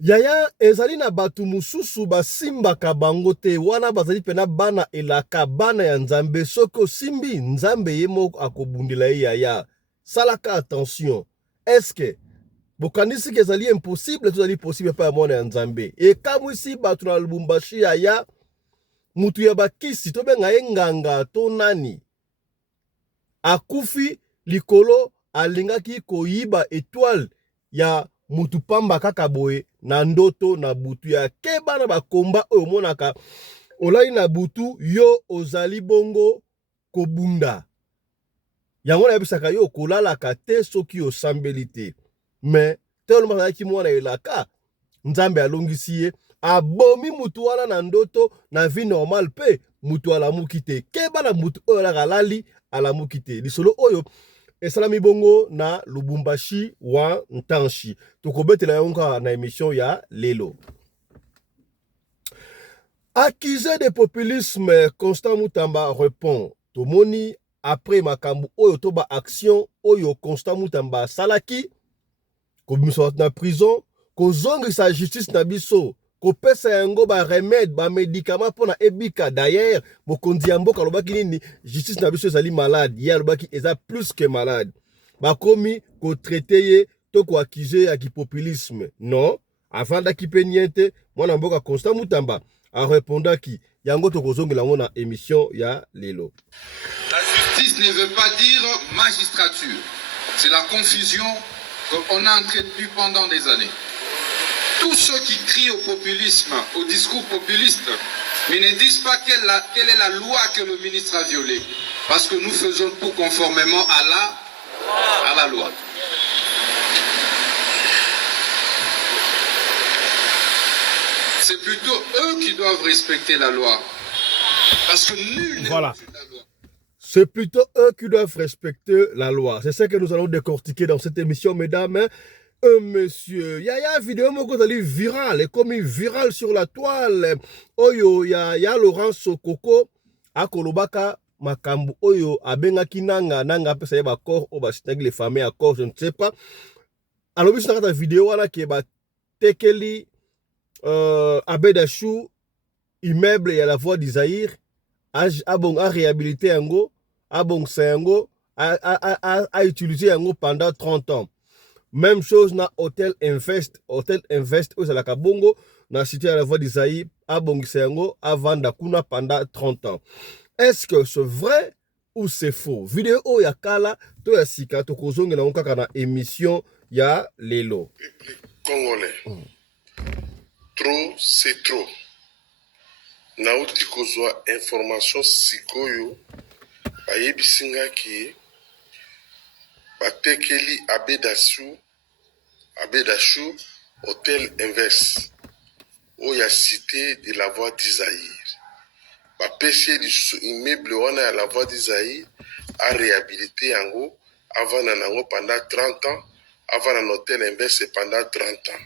Yaya ezali na batu mususu basimbaka bango te wana bazali pena bana elaka bana ya nzambe soko simbi nzambe ye moko akobundela ye yaya salaka attention eske bokandisi ke ezali impossible to ezali possible pa ya mwana ya nzambe ekamwisi batu na Lubumbashi yaya mutu ya bakisi tobenga ye nganga to nani akufi likolo alingaki koyiba étoile ya mutu pamba kaka boye na ndoto na butu ya keba na bakomba oyo monaka olali na butu yo ozali bongo kobunda yango nayebisaka yo kolalaka te soki osambeli te me tellement bazalaki mwana elaka nzambe alongisi ye abomi mutu wana na ndoto na vie normal pe mutu alamuki te keba na mutu oyo alaka alali alamuki te lisolo oyo esalami bongo na Lubumbashi wa Ntanshi tokobetela yango na émission ya lelo. Accusé de populisme, Constant Mutamba répond tomoni après makambu oyo toba action oyo Constant Mutamba salaki kobimisa na prison kozongisa justice na biso kopesa yango ba remède ba médicament pona ebika. D'ailleurs mokonzi ya mboka alobaki nini justice na biso ezali malade ye alobaki eza plus que malade bakomi kotraite ye to koaccuse ya kipopulisme non avandaki mpe niente mwana mboka Constant Mutamba arépondaki yango tokozongela yango na émission ya lelo. La justice ne veut pas dire magistrature, c'est la confusion qu'on a entretenue pendant des années. Tous ceux qui crient au populisme, au discours populiste, mais ne disent pas quelle est la loi que le ministre a violée. Parce que nous faisons tout conformément à la loi. C'est plutôt eux qui doivent respecter la loi. Parce que nul n'est voilà. au-dessus de la loi. C'est plutôt eux qui doivent respecter la loi. C'est ça que nous allons décortiquer dans cette émission, mesdames. Monsieur, yaya vidéo moko zali viral, comme viral sur la toile. Oyo ya Laurent Sokoko akolobaka makambu oyo abengaki nanga pesa ye ba corps o ba sitagi les familles à corps, je ne sais pas. Alobi sur ta vidéo wana ke ba tekeli Abedachou immeuble ya la voie d'Isaïr a réhabilité yango, a yango, a utilisé yango pendant 30 ans. Même chose na Hotel Invest où c'est la Kabongo na cité à la voie d'Isaïe a yango a vanda kuna pendant 30 ans. Est-ce que c'est vrai ou c'est faux? Vidéo ya kala to ya sika to kozonga na kaka na émission ya lelo. Congolais. Trop c'est trop. Nauti kozwa information sikoyo bayebisinga ki batekeli Abedachou Hotel Invest oya cité de la voie d'Isaïr bapesi immeuble wana ya la voie d'Isaïr a réhabilité yango avant nango pendant 30 ans avant un Hotel Invest pendant 30 ans.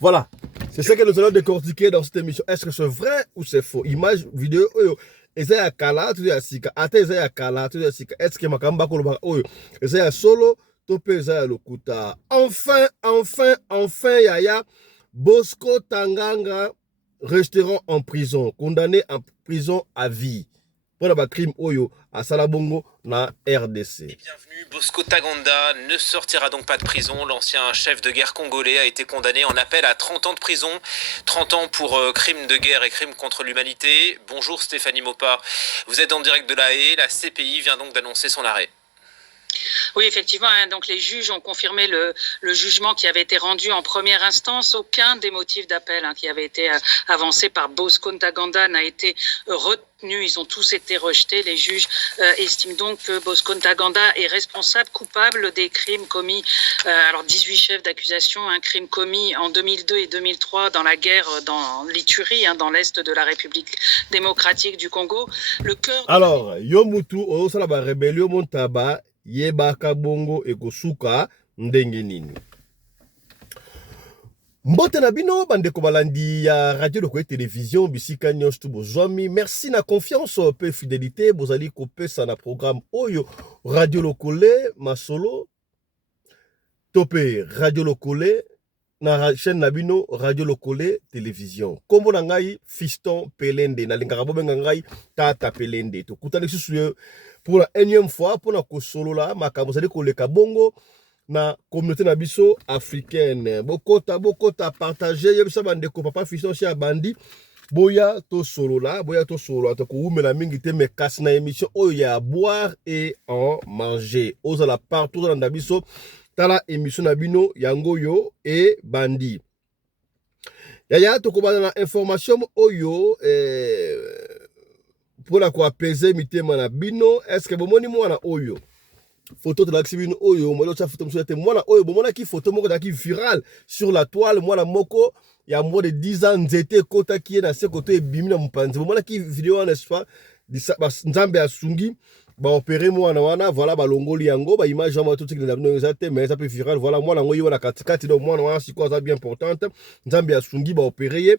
Voilà. C'est ça que nous allons décortiquer dans cette émission. Est-ce que c'est vrai ou c'est faux? Image, vidéo, oyo. Ezaya kala, tu ya sika. Ate ezaya kala, tu ya sika. Est-ce que makamba koloba oyo? Ezaya solo, tope ezaya lokuta. Enfin, yaya. Bosco Tanganga resteront en prison. Condamné en prison à vie. Pour la crime oyo à Salabongo na RDC. Bienvenue, Bosco Taganda ne sortira donc pas de prison. L'ancien chef de guerre congolais a été condamné en appel à 30 ans de prison. 30 ans pour crimes de guerre et crimes contre l'humanité. Bonjour Stéphanie Maupart, vous êtes en direct de La Haye. La CPI vient donc d'annoncer son arrêt. Oui, effectivement, donc les juges ont confirmé le jugement qui avait été rendu en première instance. Aucun des motifs d'appel qui avait été avancé par Bosco Ntaganda n'a été retenu. Ils ont tous été rejetés. Les juges estiment donc que Bosco Ntaganda est responsable, coupable des crimes commis, alors 18 chefs d'accusation, un crime commis en 2002 et 2003 dans la guerre dans l'Ituri, dans l'est de la République démocratique du Congo. Le cœur. Alors, Yomutu, Osala rébellion Montaba. Yebaka bongo ekosuka ndenge nini. Mbote na bino bandeko balandi ya radio lokoye télévision bisika nyonso tu bozwami. Merci na confiance pe fidélité bozali kopesa na programme oyo radio lokole masolo tope radio lokole na chaîne Nabino Radio Lokole Télévision. Kombo na ngai Fiston Pelende na lingaka bobenga ngai Tata Pelende. To kutani susu pour la énième fois pour na kosolola makambo zali koleka bongo na communauté na biso africaine. Bokota partager yebisa bandeko papa Fiston chez Abandi. Boya to solola to koumela mingi te me kasi na émission oyo ya boire et en manger. Ozala partout dans na biso tala émission na bino yango yo et bandi. Yaya to kobana na information oyo pour la ko apaiser mitema na bino. Est-ce que bomoni mwana oyo photo de l'axibino oyo mo sa photo mso te mwana oyo bomona ki photo moko da ki viral sur la toile mwana moko ya moins de 10 ans nzete kota ki na se koto e bimi na mpanzi bomona ki vidéo n'est-ce pas nzambe asungi ba opérer mwana wana voilà ba longoli yango ba image ya tout ce qui na bino ezate mais ça peut viral voilà mwana ngoyi wana katikati donc mwana wana siko ça bien importante nzambe asungi ba opérer ye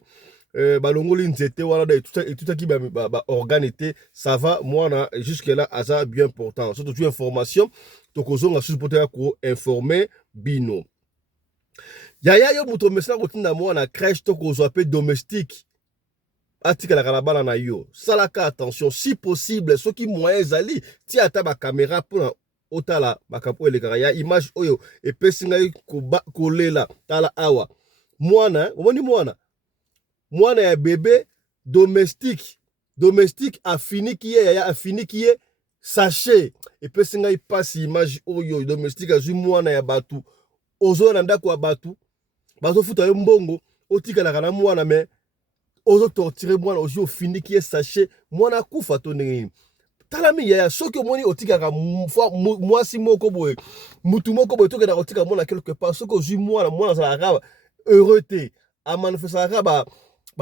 balongoli nzete wana et tout ça qui ba organité ça va mwana jusque là ça bien important surtout toute information to kozonga sur pote ko informer bino yaya yo muto message kotinda mwana crèche to kozwa pe domestique atika la kalabala na yo salaka attention si possible ceux qui moyen zali ti ata ba caméra pour otala bakapo elekaka ya image oyo epesinga kolela tala awa mwana omoni mwana ya bébé domestique afiniki ye yaya afiniki ye sachet epesinga ipasi image oyo domestique azwi mwana ya batu ozo na ndako ya batu futa yo mbongo otikalaka na mwana me ozo torturer mwana ozo ofiniki ye sachet mwana kufa to ndenge talami yaya soki omoni otikaka mwasi moko boye mutu moko boye tokenda kotika mwana quelque part soki ozwi mwana azalaka heureux te amanifestaka ba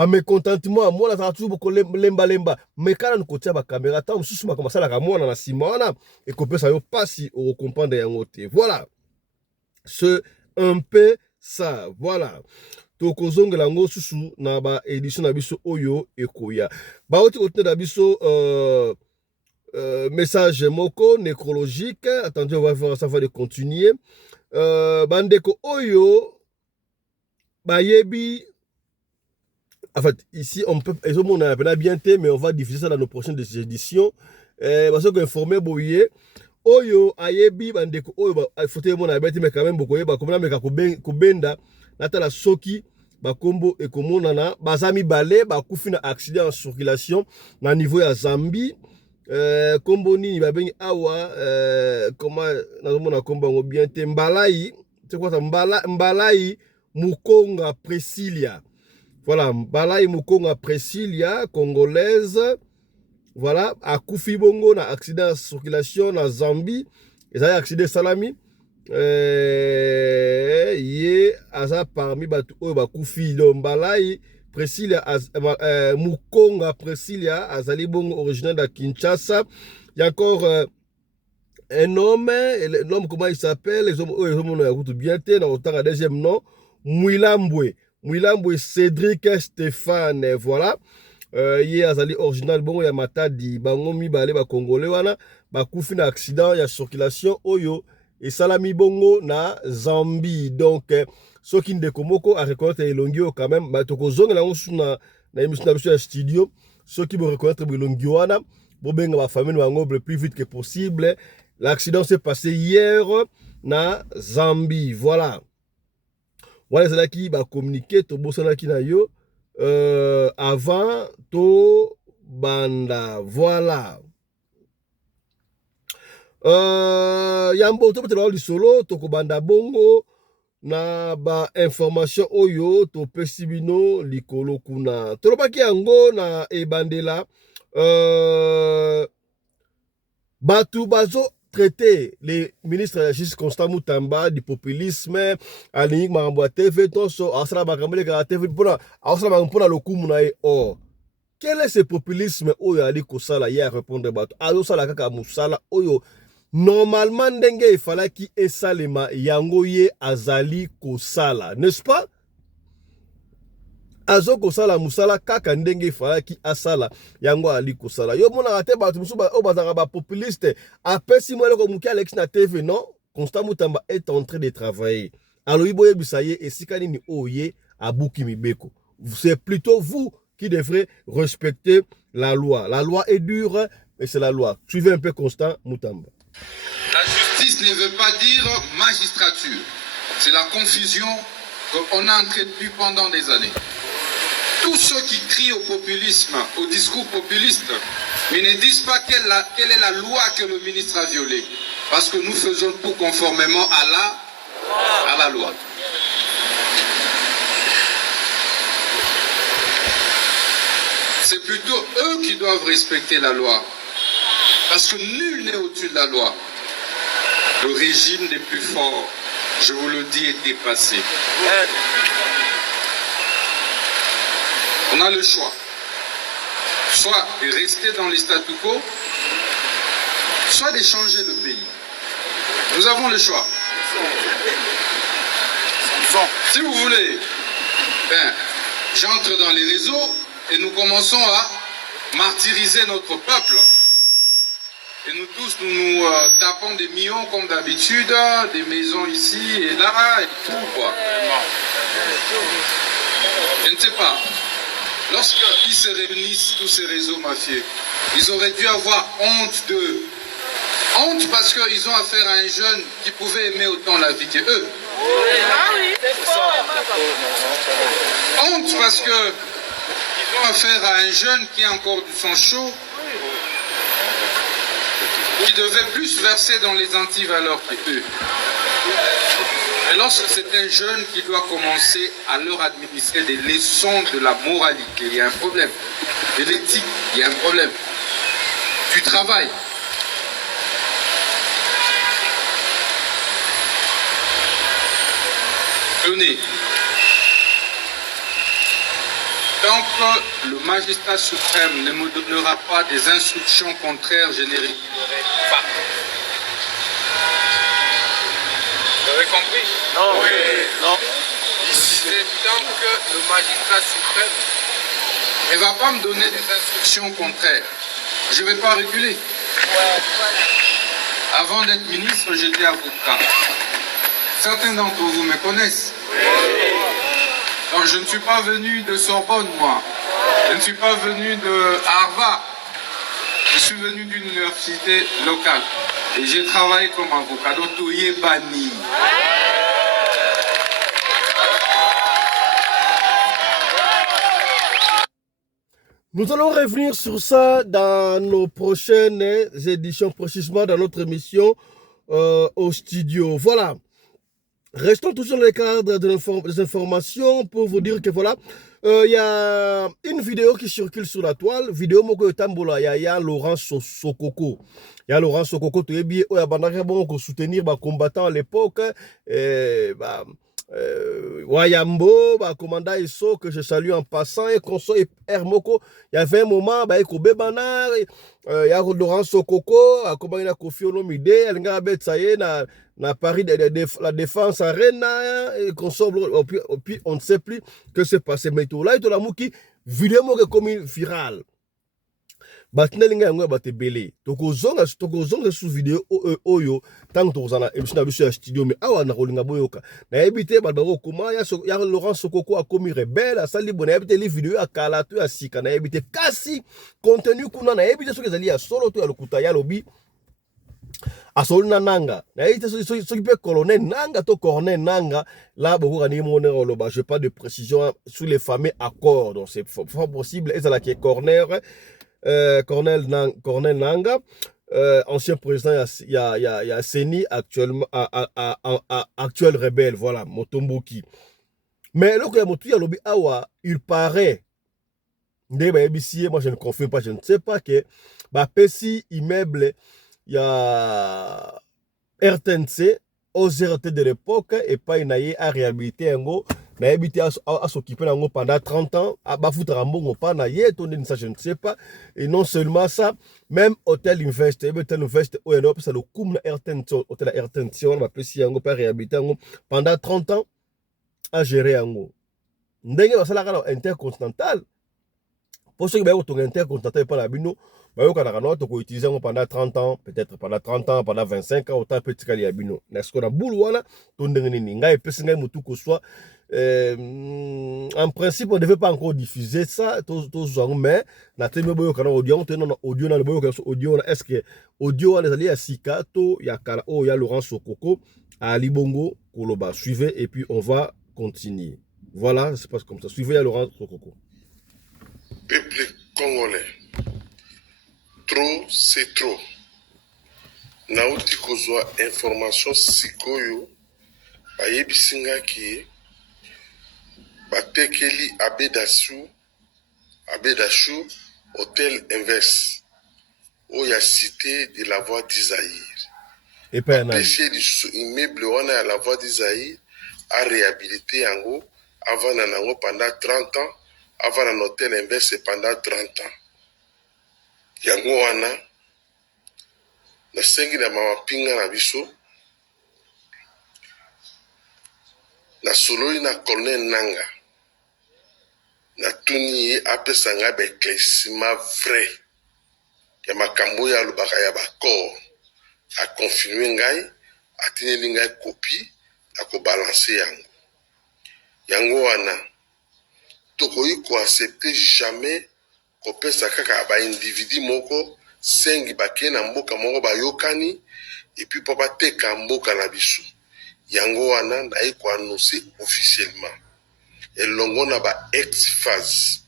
mécontentement mwana azalaka toujours boko lemba mais kala nkotia ba caméra ta mosusu makomasalaka mwana na nsima wana ekopesa yo pasi okokomprendre yango te voilà c'est un peu ça voilà tokozongela yango susu na ba édition na biso oyo ekoya baoti kotina na biso message moko nécrologique attendez on va voir ça va de continuer bandeko oyo bayebi en fait ici on peut on a bien té mais on va diffuser ça dans nos prochaines éditions parce que informer boye oyo ayebi bandeko oyo ba photo mon abeti mais quand même bokoye ba komona meka kubenda natala soki ba kombo ekomona na bazami balé ba kufi na accident en circulation na niveau ya Zambie kombo nini ba bengi awa comment nazomona kombo ngo bien te Mbalai c'est quoi ça Mbalai Mukonga Priscilla voilà Mbalai Mukonga Priscilla congolaise voilà akufi bongo na accident en circulation na Zambie ezali accident salami ye aza parmi batu oyo bakufi do Mbalai Priscilla Mukonga Priscilla azali bongo originaire de Kinshasa. Il y a encore un homme, l'homme comment il s'appelle, les hommes on bien té dans autant un deuxième nom, Mwilambwe Cédric Stéphane voilà. Ye azali original bongo ya Matadi bango mibale ba congolais wana bakufi na accident ya circulation oyo et salami bongo na Zambie donc soki ndeko moko a reconnaître elongi o quand même ba tokozongela ngo na émission na biso ya studio soki bo reconnaître elongi wana bo benga ba famille bango le plus vite que possible. L'accident s'est passé hier na Zambie voilà zala ki ba communiquer to bosana ki na yo avant to banda voilà yambo to peut-être li solo to ko banda bongo na ba information oyo to pesibino likolo kuna to lobaki yango na ebandela batu bazo traiter les ministres de la justice Constant Mutamba du populisme alingi mambo ya TV tonso asala bakambele ka TV pona asala mpona lokumu na e or quel est ce populisme oyo ali kosala ya répondre bato azo sala kaka musala oyo normalement ndenge efalaki esalema yango ye azali kosala n'est-ce pas azo kosala musala kaka ndenge efalaki asala yango ali kosala yo mona te bato musu o bazanga ba populiste apesi mwele ko muki Alex na TV non Constant Mutamba est en train de travailler alobi boyebisa ye esika nini oye abuki mibeko. C'est plutôt vous qui devrez respecter la loi. La loi est dure, mais c'est la loi. Suivez un peu Constant Moutamba. La justice ne veut pas dire magistrature. C'est la confusion qu'on a entretenue pendant des années. Tous ceux qui crient au populisme, au discours populiste, mais ne disent pas quelle est la loi que le ministre a violée. Parce que nous faisons tout conformément à la loi. C'est plutôt eux qui doivent respecter la loi. Parce que nul n'est au-dessus de la loi. Le régime des plus forts, je vous le dis, est dépassé. On a le choix. Soit de rester dans les statu quo, soit de changer le pays. Nous avons le choix. Si vous voulez, j'entre dans les réseaux et nous commençons à martyriser notre peuple. Et nous tous, nous tapons des millions comme d'habitude, des maisons ici et là, et tout quoi. Je ne sais pas. Lorsqu'ils se réunissent, tous ces réseaux mafieux, ils auraient dû avoir honte d'eux. Honte parce qu'ils ont affaire à un jeune qui pouvait aimer autant la vie que eux. Honte parce qu'ils ont affaire à un jeune qui a encore du sang chaud, qui devait plus verser dans les antivaleurs que eux. Et lorsque c'est un jeune qui doit commencer à leur administrer des leçons de la moralité, il y a un problème. De l'éthique, il y a un problème. Du travail. Tenez. Tant que le magistrat suprême ne me donnera pas des instructions contraires, je ne régulerai pas. Vous avez compris? Non. Oui. Non. C'est tant que le magistrat suprême ne va pas me donner des instructions contraires, je ne vais pas reculer. Avant d'être ministre, j'étais avocat. Certains d'entre vous me connaissent. Donc, je ne suis pas venu de Sorbonne, moi. Je ne suis pas venu de Harvard. Je suis venu d'une université locale. Et j'ai travaillé comme avocat. Donc, Toye Bani. Nous allons revenir sur ça dans nos prochaines éditions, précisément dans notre émission au studio. Voilà. Restons toujours dans le cadre des informations pour vous dire que voilà, y a une vidéo qui circule sur la toile, vidéo moko tambola, y a Laurent Sokoko. Il y a Laurent Sokoko, tu es bien, il y a bandaka bon pour soutenir les combattants à l'époque, Wayambo, commandant Isso, que je salue en passant, et Conso et Hermoko, il y avait un moment, Kobe Banar, il y a Laurent Sokoko, comment il a Kofi Olomide, il y a Betsaye, na Paris de la défense arena, et Conso, puis on ne sait plus que c'est passé. Mais tout là, il y a la mouki, vidéo comme virale. Batnelinga yango bate belé tokozonga sous vidéo oyo tant tozana émission na biso ya studio mais awa na kolinga boyoka na ebité balbaro koma ya Laurent Sokoko a commis rebelle asali bona ebité li vidéo akala to ya sika na ebité kasi contenu kuna na ebité soki ezali ya solo to ya lokuta ya lobi asolina nanga na ebité soki pe colonel nanga to cornel nanga là beaucoup ani monner loba je pas de précision sur les fameux accords donc c'est fort possible ezala qui corner Cornel Nanga, ancien président, il y a Seni actuellement, actuel rebelle, voilà, Motomboki. Mais là, il paraît, moi je ne confirme pas, je ne sais pas que, Pessi immeuble, il y a RTNC, aux RT de l'époque, et pas une à réhabiliter un go. Na habité à s'occuper pendant 30 ans, à bafoutre Rambongo pas na ça je ne sais pas. Et non seulement ça, même Hôtel Invest, Hôtel Invest, c'est le coup de Airtension, Hôtel Airtension, on va plus yango pas réhabiter pendant 30 ans à gérer yango. Ndenge basala intercontinental. Pour ceux qui ont intercontinental pas la bino, Tu utiliser pendant 30 ans, peut-être pendant 30 ans, pendant 25 ans, autant petit qu'il y a bino. N'est-ce qu'on a boulot, en principe, on ne devait pas encore diffuser ça, mais audio, est-ce que audio les Sika, il y a Laurent Sokoko, à Ali Bongo, Koloba. Suivez et puis on va continuer. Voilà, c'est pas comme ça. Suivez Laurent Sokoko. Peuple congolais, trop c'est trop. Nauti kozwa information sikoyo bayebisinga ki batekeli Abedachou hôtel inverse oya cité de la voie d'Isaïr. Et pas un péché du immeuble wana ya la voie d'Isaïr a réhabilité yango avant nango pendant 30 ans, avant un hôtel inverse pendant 30 ans. Yango wana na sengi na mapinga na biso na sololi na colonel Nanga na tuni ye apesanga éclaircissement vrai ya makambo ya lobaka ya bakor a confirmer ngai atineli ngai copie akobalanse yango wana tokoki koaccepte jamais kopesa kaka baindividu moko sengi bakeye na mboka moko bayokani epuis mpo bateka mboka na biso yango wana naye koannonce officiellement elongo na ba ex-phase.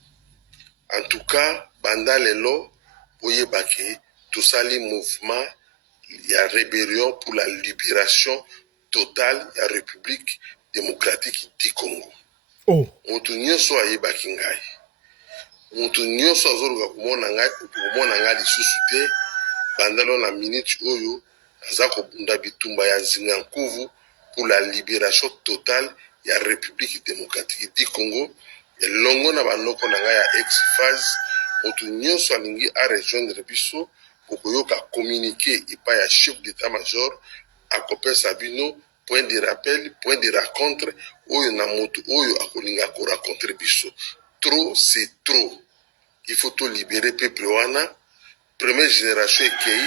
En tout cas banda lelo oyebaki tosali mouvement ya rébellion pour la libération totale ya République démocratique du Congo. Moto nyonso ayebaki ngai, moto nyonso azoluka komona ngai lisusu te bandalo na minute oyo aza kobunda bitumba ya nzinga nkuvu pour la libération totale ya République démocratique du Congo elongo na banoko na ngai ya ex-phase. Moto nyonso alingi a rejoindre biso okoyoka communiquer epai ya chef d'état-major akopesa bino point de rappel, point de rencontre oyo na moto oyo akolinga ko rencontrer biso. Trop c'est trop. Il faut tout libérer peuple wana. Première génération ekei,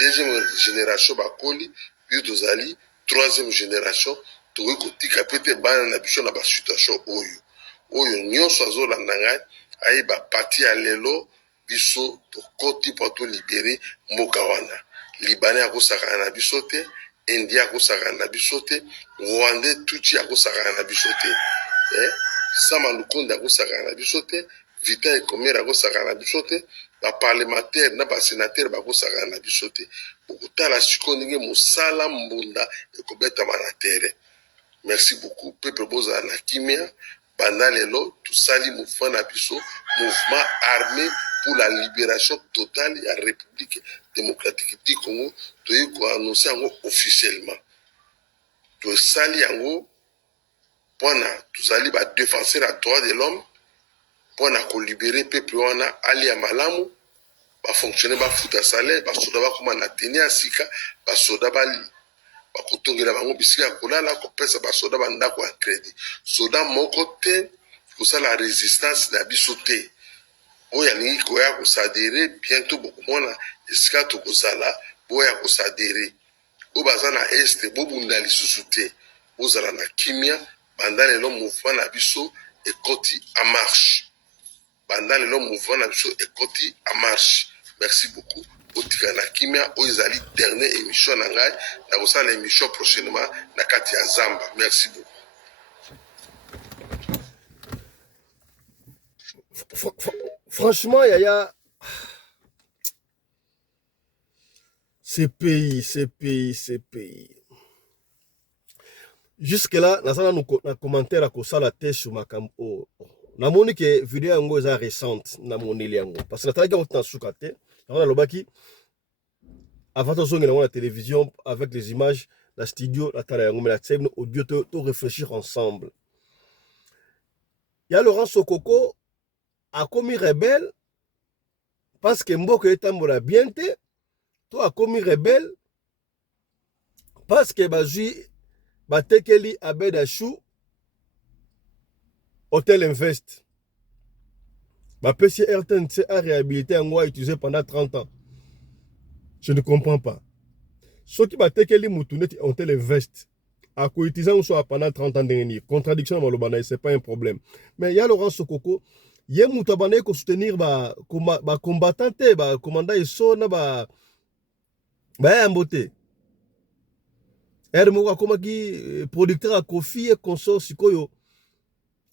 deuxième génération bakoli, puis tozali troisième génération tokoki kotika pete bana na biso na ba situation oyo nyonso azolanda ngai ayeba parti ya lelo biso tokoti mpo tolibere mboka wana. Libanais akosakana na biso te, Indien akosakana na biso te, Rwandais tuti akosakana na biso te, Sama Lukonde akosakana na biso te, Vital Ekomere akosakana na biso te, baparlementaire na basénatere bakosakana na biso te. Bokotala sikoyo ndenge mosala mbunda ekobetama na terre. Merci beaucoup. Peuple bozala na kimia banda lelo tosali mouvement na biso, mouvement armé pour la libération totale de la République démocratique du Congo. Toye ko annoncer yango officiellement. Tosali yango pona tozali ba défenseur à droit de l'homme pona ko libérer peuple wana ali ya malamu ba fonctionner ba futa salaire ba soda ba koma na tenir à sika ba soda bali bakotongela bango bisika kolala kopesa ba soda bandako ya crédit soda moko te kosala résistance na biso te oyo alingi koya kosadere bientôt bokomona esika tokozala boya kosadere oyo baza na este bobunda lisusu te bozala na kimia banda lelo mouvement na biso ekoti en marche banda lelo mouvement na biso ekoti en marche. Merci beaucoup. Otika na kimia oyo ezali dernière émission na ngai na kosala émission prochainement na kati ya Zamba. Merci beaucoup. Franchement, Yaya, ces pays. Jusque-là, nous avons un commentaire à la tête sur ma campo. Na moni que vidéo yango eza récente na moneli yango parce que nataka ko tsuka on lobaki avant de zonger la télévision avec les images la studio la tala yango mais la tsebno audio to réfléchir ensemble. Ya Laurent Sokoko a commis rebelle parce que mboka etambola bien te to a commis rebelle parce que bazui batekeli Abedachou Hôtel Invest. bapesi RTNC a réhabilité yango a utilisé pendant 30 ans. Je ne comprends pas. Ceux qui batekeli mutu neti ont les vestes. A koutizan soit pendant 30 ans dernier. Contradiction dans le banay, c'est pas un problème. Mais il y a Laurent Sokoko, il y a mutabane ko soutenir ba combattant ba commandant et sona ba amboté. Hermo comme qui producteur à Kofi et consort sikoyo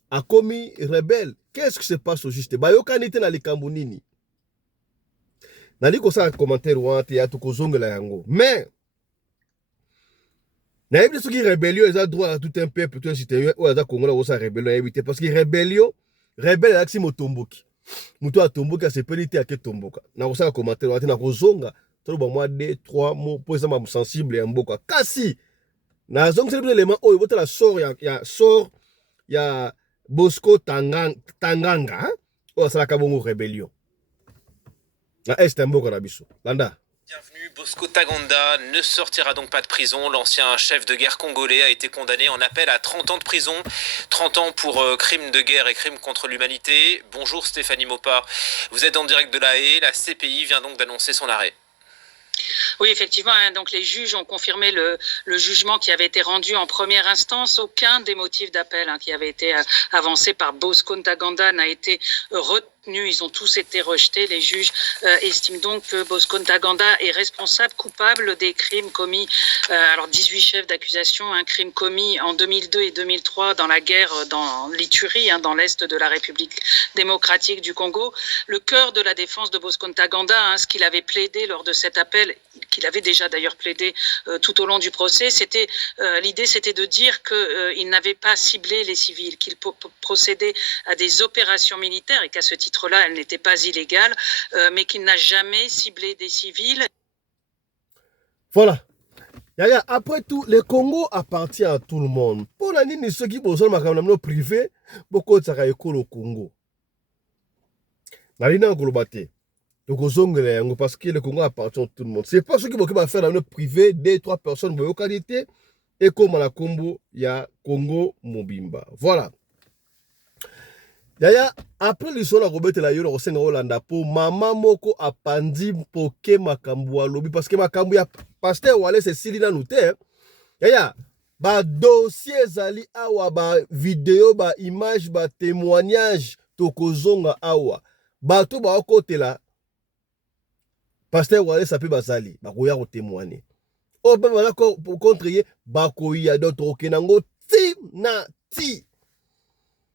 a commis rebelle. Qu'est-ce qui se passe au juste? Ba yokanite na likambo nini? Nali ko sa commentaire wante ya to kozongela yango. Mais na yebi soki rébellion eza droit à tout un peuple tout un citoyen ou aza Congo la sa rébellion éviter parce que rébellion rebelle aksi motomboki muto atomboki asepeli te ake tomboka na kosala commentaire wate na kozonga toloba mwa 2-3 mots po eza mamu sensible ya mboka kasi na zongiseli bino élément oyo botala sort ya Bosco Tanganga oyo asalaka bongo rébellion na este mboka na biso landa. Bienvenue, Bosco Taganda ne sortira donc pas de prison. L'ancien chef de guerre congolais a été condamné en appel à 30 ans de prison. 30 ans pour crimes de guerre et crimes contre l'humanité. Bonjour Stéphanie Maupas, vous êtes en direct de La Haye. La CPI vient donc d'annoncer son arrêt. Oui, effectivement, donc les juges ont confirmé le jugement qui avait été rendu en première instance. Aucun des motifs d'appel qui avait été avancé par Bosco Ntaganda n'a été retenu. Ils ont tous été rejetés. Les juges estiment donc que Bosco Ntaganda est responsable, coupable des crimes commis. Alors 18 chefs d'accusation, un crime commis en 2002 et 2003 dans la guerre dans l'Ituri, dans l'est de la République démocratique du Congo. Le cœur de la défense de Bosco Ntaganda, ce qu'il avait plaidé lors de cet appel, qu'il avait déjà d'ailleurs plaidé tout au long du procès, c'était l'idée, c'était de dire qu'il n'avait pas ciblé les civils, qu'il procédait à des opérations militaires et qu'à ce titre-là, elles n'étaient pas illégales, mais qu'il n'a jamais ciblé des civils. Voilà. Yaya, après tout, le Congo appartient à tout le monde. Pour la nini, ceux qui besoin de privé, beaucoup de ça au Congo. Nalina Golobate. Parce que le Congo appartient à tout le monde. C'est pas ceux qui vont faire dans le privé, 2-3 personnes de localité, et comme à la Combo, il y a Congo Mobimba. Voilà. Yaya, après l'histoire de Robert la Yolo Rosenga Holanda, pour maman moko apandi poke makambu à lobby, parce que makambu ya pasteur Wale c'est Silina Nute. Yaya, ba dossier zali awa, ba vidéo, ba image, ba témoignage, tokozonga awa. Ba to ba okote la, pasteur Wale sape bazali, ba koya ko témoigner. O ba ba pour contrer, ba koya d'autres kenango ti na ti.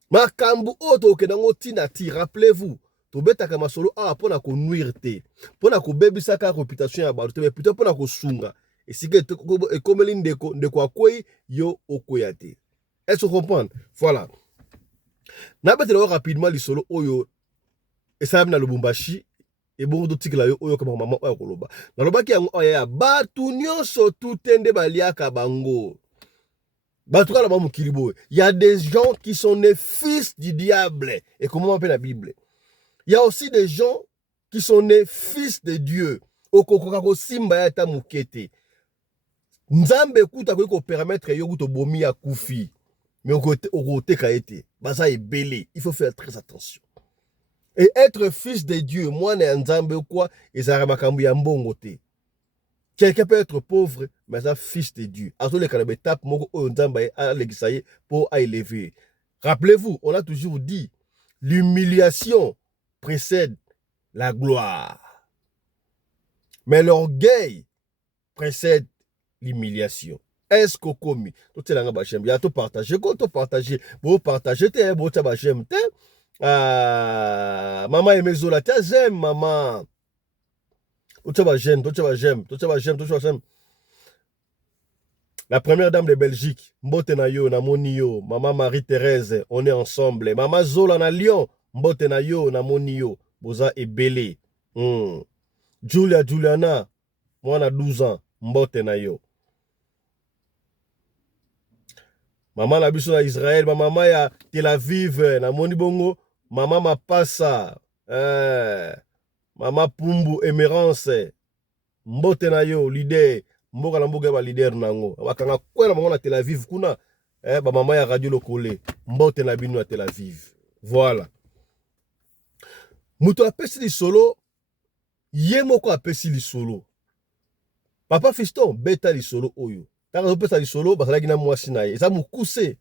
Makambu oto kenango ti na ti, rappelez-vous, to betaka masolo a pona ko nuire te, pona ko bebisaka réputation ya bato, mais plutôt pona ko sunga. Et si que comme l'indeko ndeko akoyi yo okoyate. Est-ce que vous comprenez? Voilà. Na betelo rapidement lisolo oyo esabi na Lubumbashi et bon d'autres tigla yo oyo kama mama oyo koloba. Na loba ki yango oya batu nyonso tutende baliaka bango. Il y a des gens qui sont nés fils du diable. Et comment on appelle la Bible? Il y a aussi des gens qui sont nés fils de Dieu. Okokoko simba ya ta mukete. Nzambe kuta ko permettre yo to bomi ya kufi. Mais okote kaete. Baza est belé. Il faut faire très attention. Et être fils de Dieu, moi ne nzambe quoi, ezara makambu ya mbongo te. Quelqu'un peut être pauvre, mais c'est un fils de Dieu. Pour élever. Rappelez-vous, on a toujours dit, l'humiliation précède la gloire. Mais l'orgueil précède l'humiliation. Est-ce qu'on commis? Tout c'est là, j'aime bien tout partager. Quand tout partager, vous partagez, vous j'aime. Maman et mes ola, j'aime maman. La première dame de Belgique, Mbote na yo, na monio, maman Marie-Thérèse, on est ensemble. Maman Zola na Lyon, Mbote na yo, na monio, boza et belé. Juliana, moi na 12 ans, Mbote na yo. Maman na biso na Israël, maman ya Tel Aviv, na moni bongo, maman Mapassa, Mama Pumbu Emerance, Mbote na yo, leader, mboka na mboka ba leader nango. Bakanga kwela bango na Tel Aviv kuna, ba mama ya radio lokole, Mbote na bino na Tel Aviv. Voilà. Muto apesi lisolo, ye moko apesi lisolo. Papa Fiston beta lisolo oyo. Tanga opesa lisolo basalaki na mwasi na ye. Eza mukuse.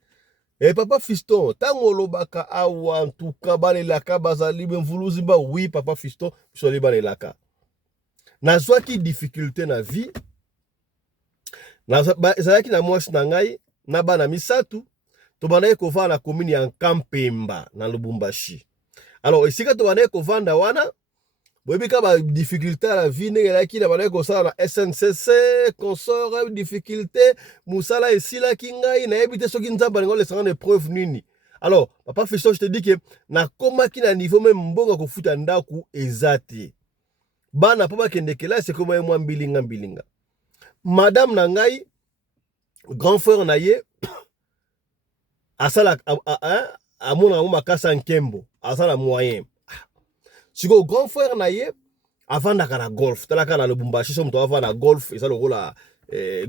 Et Papa Fiston, tango lobaka awa en tout cas balelaka bazali mvuluzi ba oui Papa Fiston bisoli balelaka. Nazwaki difficulté na vie. Ezalaki na mwasi na ngai na bana misatu to banaye kovanda na commune ya Kampemba na Lubumbashi. Alors esika to banaye kovanda wana boyebika ba difficulté à la vie negelaki na banaye kosala na SNCC consort difficulté musala esila kingai na ebite soki nzamba ngo lesanga na preuve nini. Alors Papa Fiston, je te dis que na komaki na niveau même mbonga kofuta ndaku ezate. Bana po bakendekela c'est comme moi mbilinga. Madame Nangai, grand frère Naye, asala a mon makasa nkembo, asala moyen. Si go grand frère Naye, avant na golf, talaka na Lubumbashi, somme to avant na golf, et ça le rôle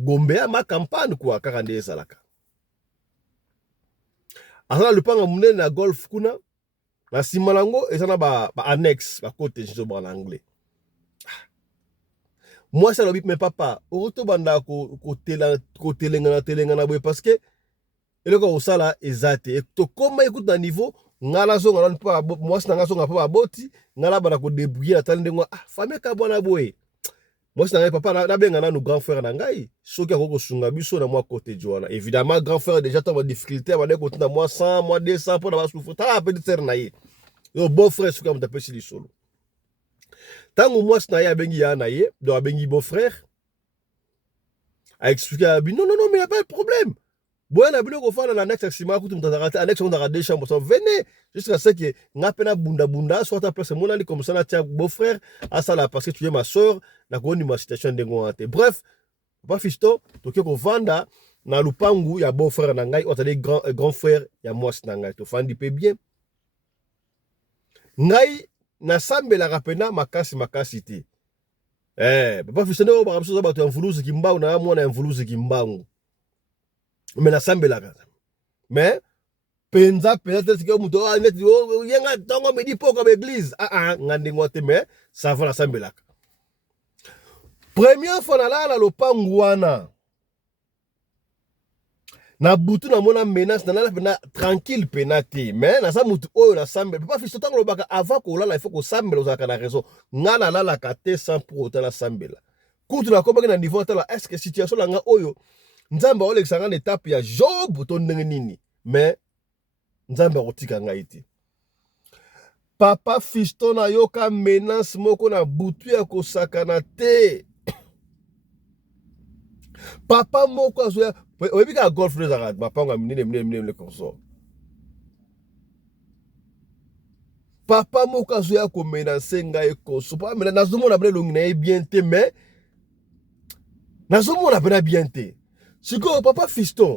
Gombe ma campagne quoi, kakande salaka. Asala le panga mune na golf kuna, na simalango, et ça na ba annexe, ba côté je en anglais. Moi ça l'obit mais papa oto banda ko telengana boy parce que eloko osala ezate to koma écoute na niveau ngala zo ngala pa moi ça nga so nga pa boti ngala bana ko débrouiller atande ngo famille ka bwana boy moi ça nga papa na benga na no grand frère na ngai soki akoko sunga biso na moi côté joana évidemment grand frère déjà ta difficulté ba de côté na moi 100 moi 200 pour na souffre ta petit sœur na ye yo beau frère soki am taper sur solo. Tango moi na ya bengi ya na ye, do bengi beau frère a expliqué à Abi non mais il y a pas de problème. Bon na bino ko fana na next sima ku tumtazarata annexe on a deux chambres so venez jusqu'à ce que ngapena bunda soit ta place mon ali comme ça na tia beau frère à ça là parce que tu es ma soeur na ko ni ma situation de ngoate. Bref, Papa Fiston to ko vanda na lupangu ya beau frère na ngai o tali grand frère ya moi na ngai to fandi pe bien. Ngai na sambela rapena makasi te. Papa Fiston o ba biso ba to mvuluzi kimbangu na mwana mvuluzi kimbangu. Mais na sambela ka. Mais penza peut-être que muto net yenga tongo me di poko l'église. Ngandi ngote mais ça va na sambela ka. Première fois na la lopangu wana. Na butu na mona menace na tranquille penate mais na sa mutu oyo na sambe Papa Fiston tango lobaka avant ko la il faut ko sambela ozaka na raison ngala la kate sans pour autant la sambela kutu na komba na niveau tala est-ce que situation nga oyo nzamba olexanga étape ya Job to ndenge nini mais nzamba otika nga iti Papa Fiston na yoka menace moko na butu ya kosakana te papa moko azoya oyebika golf les arades mapanga minene consort papa moko azoya ko menacer ngai koso pa mena nazomona bele longi na bien te mais nazomona bena bien te siko Papa Fiston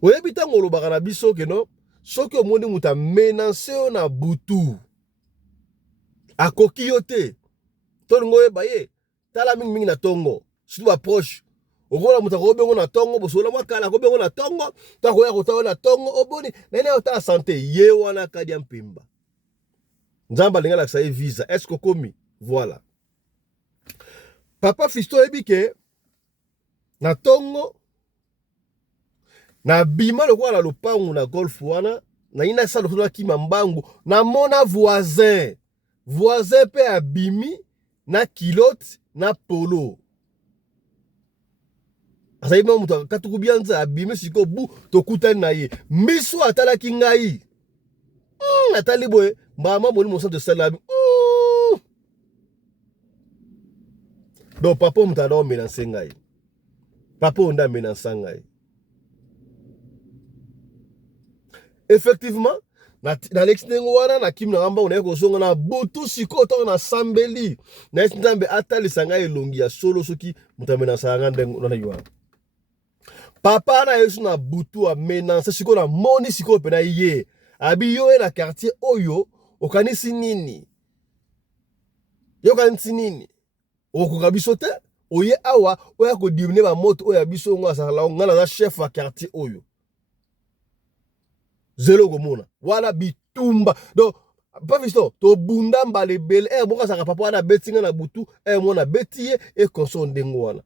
oyebi tango lobaka na biso ke no soki omoni muta menacer na butu akoki yo te to ngoyeba ye tala mingi na tongo surtout approche okola muta ko bengo na tongo bosola mwakala ko bengo na tongo ta ko ya ko tawa na tongo oboni nene ota santé ye wana kadi ya mpimba nzamba linga la sa visa est-ce que komi voilà Papa Fiston ebike na tongo na bima lo kwa lopangu na golf wana na ina sa lo ki mambangu na mona voisin pe abimi na kilote na polo asa ima muta katuku bianza abimi siko bu to kutani na ye miso atala ki ngai atali boye mama moni mo centre salabi donc papa muta do menacer ngai papa onda menacer ngai effectivement na l'extengo wana na kim na ngamba ona ko songa na butu siko to na sambeli na nzambe atali sanga elongi ya solo soki mutamena sanga ndengo na yuwa papa na yesu na butu a menace siko na moni siko pena ye abi yo na quartier oyo okanisi nini yo kanisi nini okoka biso te oye awa oya ko dimine ba moto oya biso ngo asala ngana za chef wa quartier oyo zelo komona wala bitumba donc Pas Fiston, to bunda mbale bel moka saka papa wana betinga na butu mona betiye e konso ndengo wana.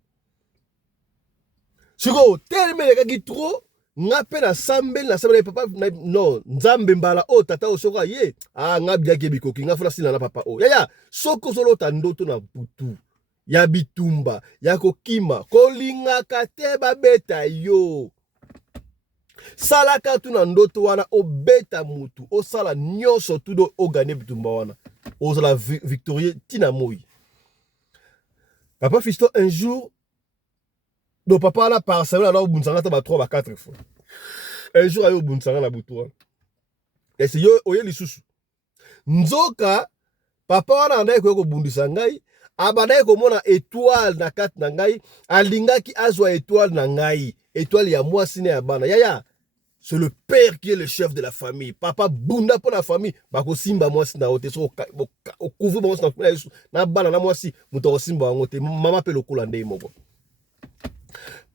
Siko telme lekaki trop nga pe na sambel papa non nzambe mbala o tata osoka ye nga biaki bikoki nga funa sina na papa o yaya soko solo ta ndoto na butu ya bitumba ya kokima kolingaka te babeta yo salaka tu na ndoto wana obeta mutu osala nyonso tu do ogane bitumba wana ozala victorieux tina moi. Papa Fiston un jour do papa la par semaine alors bunsanga ta ba 3 ba 4 fois. Un jour ayo bunsanga na butu wana. Et c'est yo oye lisusu. Nzoka papa wana ndaye ko bundisa ngai abadaye ko mona étoile na kat na ngai alingaki azwa étoile na ngai étoile ya mwasi ne ya bana yaya. C'est le père qui est le chef de la famille. Papa bunda pour la famille. Bako simba mwasi na ote so o couvre mwasi na bana na mwasi muto simba ngote mama pe lokula ndey moko.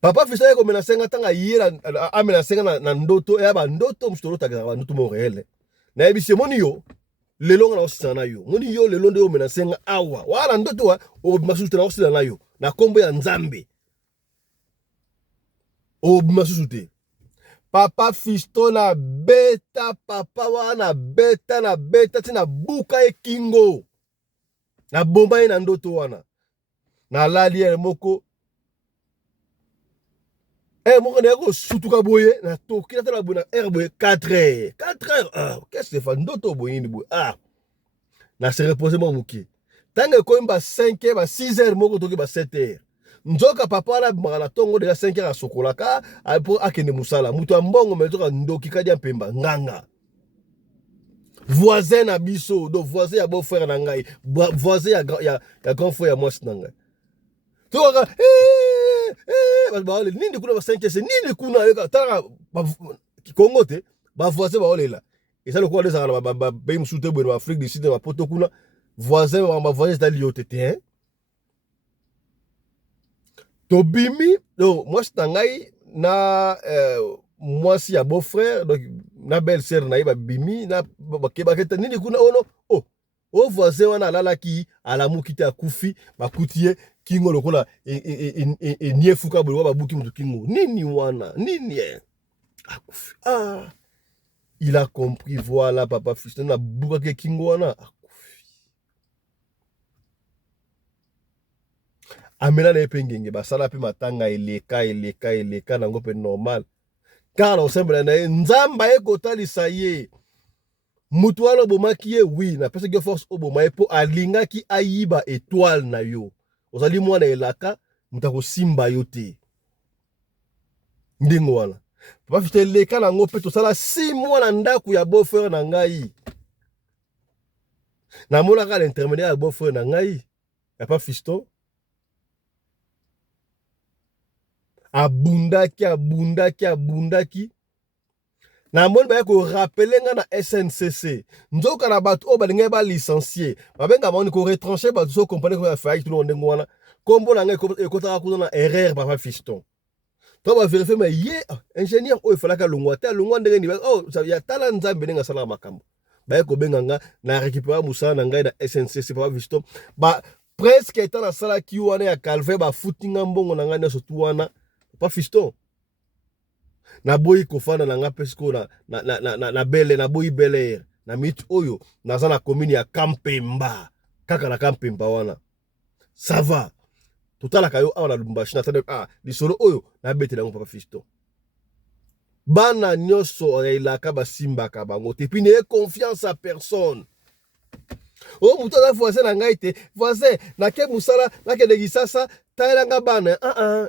Papa Fiston ko menasenga tanga yira amenasenga na ndoto ya ba ndoto mstoro takaba ndoto mo réel. Na ebisi moni yo lelo na osana yo. Moni yo lelo ndo menasenga awa. Wala ndoto wa o masusu na osana yo. Na kombo ya Nzambe. O masusu Papa Fiston na beta papa wana beta tina buka e kingo. Na bomba ye na ndoto wana. Na lali ya moko. Moko na yako sutuka boye na toki na tala boye na herbe 4 heures. 4 heures. Qu'est-ce que c'est ndoto boye ni boye. Na se reposer mo muki. Tange ko mba 5 heures ba 6 heures moko toki ba 7 heures. Nzoka papa la mala tongo de 5 heures sokolaka pour akende musala. Mutu mbongo metoka ndoki kadia pemba nganga. Voisin na biso, do voisin ya beau frère na ngai, voisin ya grand frère ya mwasi na ngai. Toka nini kuna ba 5 heures nini kuna yoka tala Kongo te ba voisin ba olela. Et ça le quoi les ara ba be msute bwe Afrique du Sud ba poto kuna voisin ba voisin ta liote te hein. Tobimi donc moi ngai na mwasi ya beau frère donc na belle sœur na iba bimi na baketa nini kuna ono voisin wana alalaki alamuki te akufi bakutie kingo lokola niefuka bolo babuki mutu kingo nini wana nini akufi il a compris voilà papa Fiston na buka ke kingo wana akufi amena na epengenge basala pe matanga eleka nango pe normal car on semble na nzamba ekotalisa ye mutu wana bomaki ye oui na pesa ke force oboma ye po alingaki ayiba étoile na yo ozali mwana elaka mutako simba yo te ndingo wana papa Fiston leka nango pe tosala 6 mois na ndaku ya beau frère na ngai na monaka l'intermédiaire ya beau frère na ngai papa Fiston abundaki na moni ba ko rappeler nga na SNCC nzoka na bato o balinga ba licencier babenga moni ko retrancher bato so compagnie ko ya faillite tout le monde wana kombo na nga ekotaka kuna na erreur papa Fiston to ba vérifier mais ye ingénieur o ifalaka longwa te longwa ndenge ni ça ya tala Nzambe nga sala makambo ba ko benga nga na récupérer musala na ngai na SNCC papa Fiston ba presque étant na sala ki wana ya calvaire ba footinga mbongo na nga nyoso tu wana papa Fiston na boyi kofana na nga pesko na bele na boyi bele na mit oyo naza na commune ya Kampemba kaka na Kampemba wana ça va totala kayo awa na Lubumbashi na tande lisolo oyo na bete na papa Fiston bana nyoso elaka basimbaka bango te puis ne confiance à personne muto na voisin na ngai te voisin na ke musala na ke degisasa taelanga bana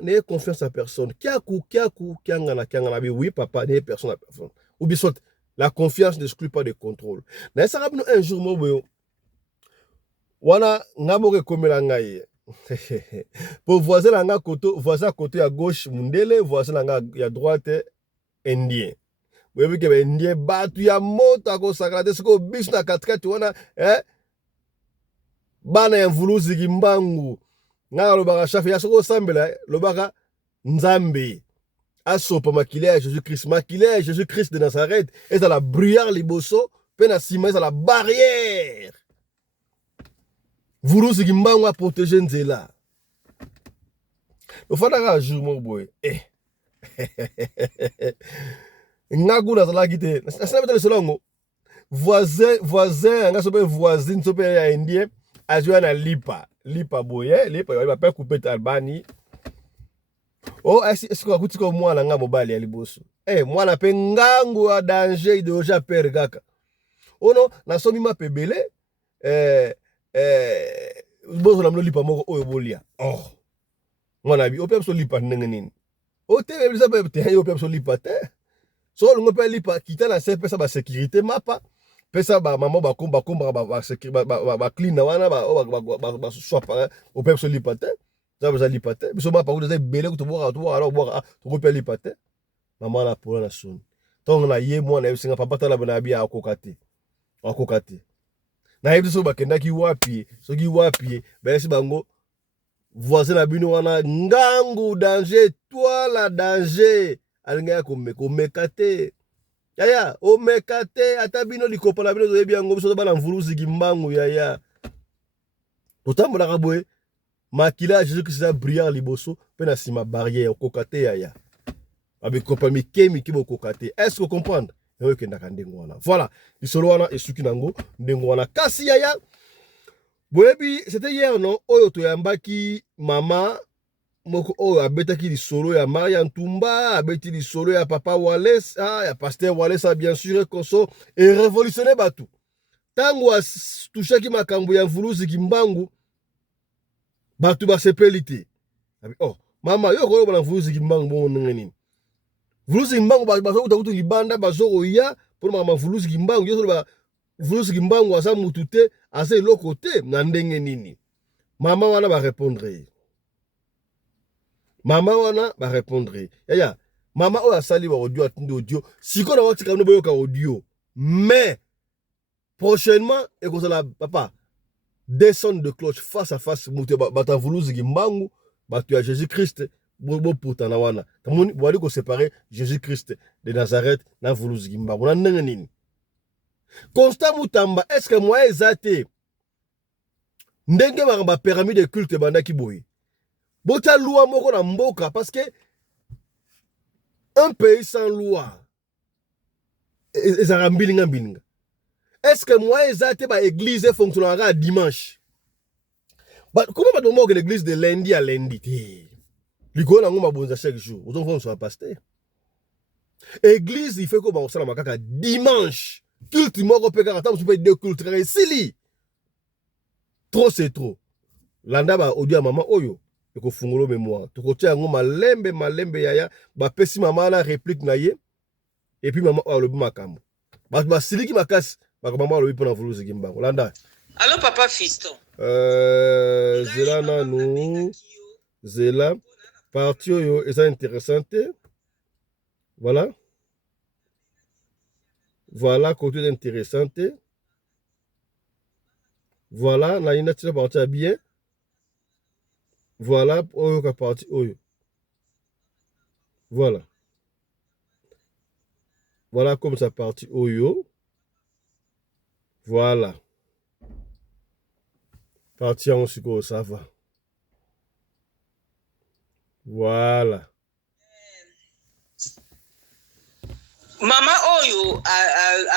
ne confiance à personne kianga na bi oui papa ne personne à personne ou bien la confiance n'exclut pas de contrôle na ça rabino un jour mo wana ngamo komela ngai pour voisin na nga voisin côté à gauche mundele voisin na nga ya droite indien wewe ke indien batu ya moto akosakala te siko biso na katikati wana bana ya mvuluzi kimbangu nga lobaka chafe ya soko sambela lobaka Nzambe asopa makile ya Jésus-Christ de Nazareth et à la bruyère liboso pe na sima eza la barrière vulusi kimbangu a protéger nzela ofandaka jour moko boye ngaku nazalaki te nasina beta lisolo yango voisin yanga so mpe voisine so mpe ya indien azwi na lipa boye lipa bape coupe albani o esiko akuti ko mwana nga mobali ya liboso mwana mpe ngangu ya danger idéologie ya pere kaka ono nasomi mapebele bozola mlo lipa moko oyo bolia mwana bi ope biso lipa ndenge nini ote bisa pe te ope biso lipa te so longo pe lipa kita na se pesa ba sécurité mapa pesa ba maman ba komba ba clean wana ba swap ope biso lipa te za biso lipa te biso mapa ko za belé ko to boka to pe lipa te maman na pola na son donc na ye mwana yesinga papa tala bana bi akokate na yebi so bakendaki wapi soki wapi bayesi bango voisin na bino wana ngangu danger toi la danger alinga komeka te yaya omeka te ata bino likopa na bino toyebi yango biso bana mvuluzi kimbangu yaya totambolaka boye makila ya Jésus Christ a brillant liboso pe na sima barrière okoka te yaya abikopa mikemi ki bokoka te est-ce que comprendre ekendaka ndenge wana voilà lisolo wana esuki nango ndenge wana kasi yaya boyebi c'était hier non oyo toyambaki mama moko oyo abetaki lisolo ya Maria Ntumba abeti lisolo ya papa Wallace ya pasteur Wallace bien sûr koso et révolutionner batu tango touchaki makambo ya mvuluzi kimbangu batu basepeli te mama yo koyo bana mvuluzi kimbangu bongo ndenge nini vuluzi kimbangu bazo kutu libanda bazo oya pour mama vuluzi kimbangu yo ba vuluzi kimbangu asa mutu te asa eloko te na ndenge nini mama wana ba répondre yaya mama oyo asali ba audio atindi audio siko na watika no boyoka audio mais prochainement ekozala papa descendre de cloche face à face mutu bata vuluzi kimbangu batu ya Jésus Christ bo putana wana tamoni bwali ko séparer Jésus Christ de Nazareth na vuluzi kimbangu na ndenge nini Constant Mutamba est-ce que moi ezate ndenge ba pyramide de culte bandaki boye bota loi moko na mboka parce que un pays sans loi ezara mbilinga est-ce que moi ezate ba église fonctionnera dimanche comment ba domo que l'église de lundi à lundi Ligo na ngoma bonza chaque jour. Aux enfants sont pasteur. Église, il fait quoi on sala makaka dimanche. Culte moko pe kaka tamu deux cultes sili. Trop c'est trop. Landa ba audio mama oyo eko fungolo mémoire. To kotia ngoma malembe yaya ba pesi mama la réplique na ye. Et puis maman a le makambo. Ba siliki makasi ba maman le pona vuluzi kimbango. Landa. Allô papa fiston. Zela na nous. Zela parti oyo eza intéressante. Voilà. Voilà côté intéressante. Voilà, na ina tira parti bien. Voilà oyo ka parti oyo. Voilà. Voilà comme ça parti oyo. Voilà. Parti en suko ça va. Voilà. Mama oyo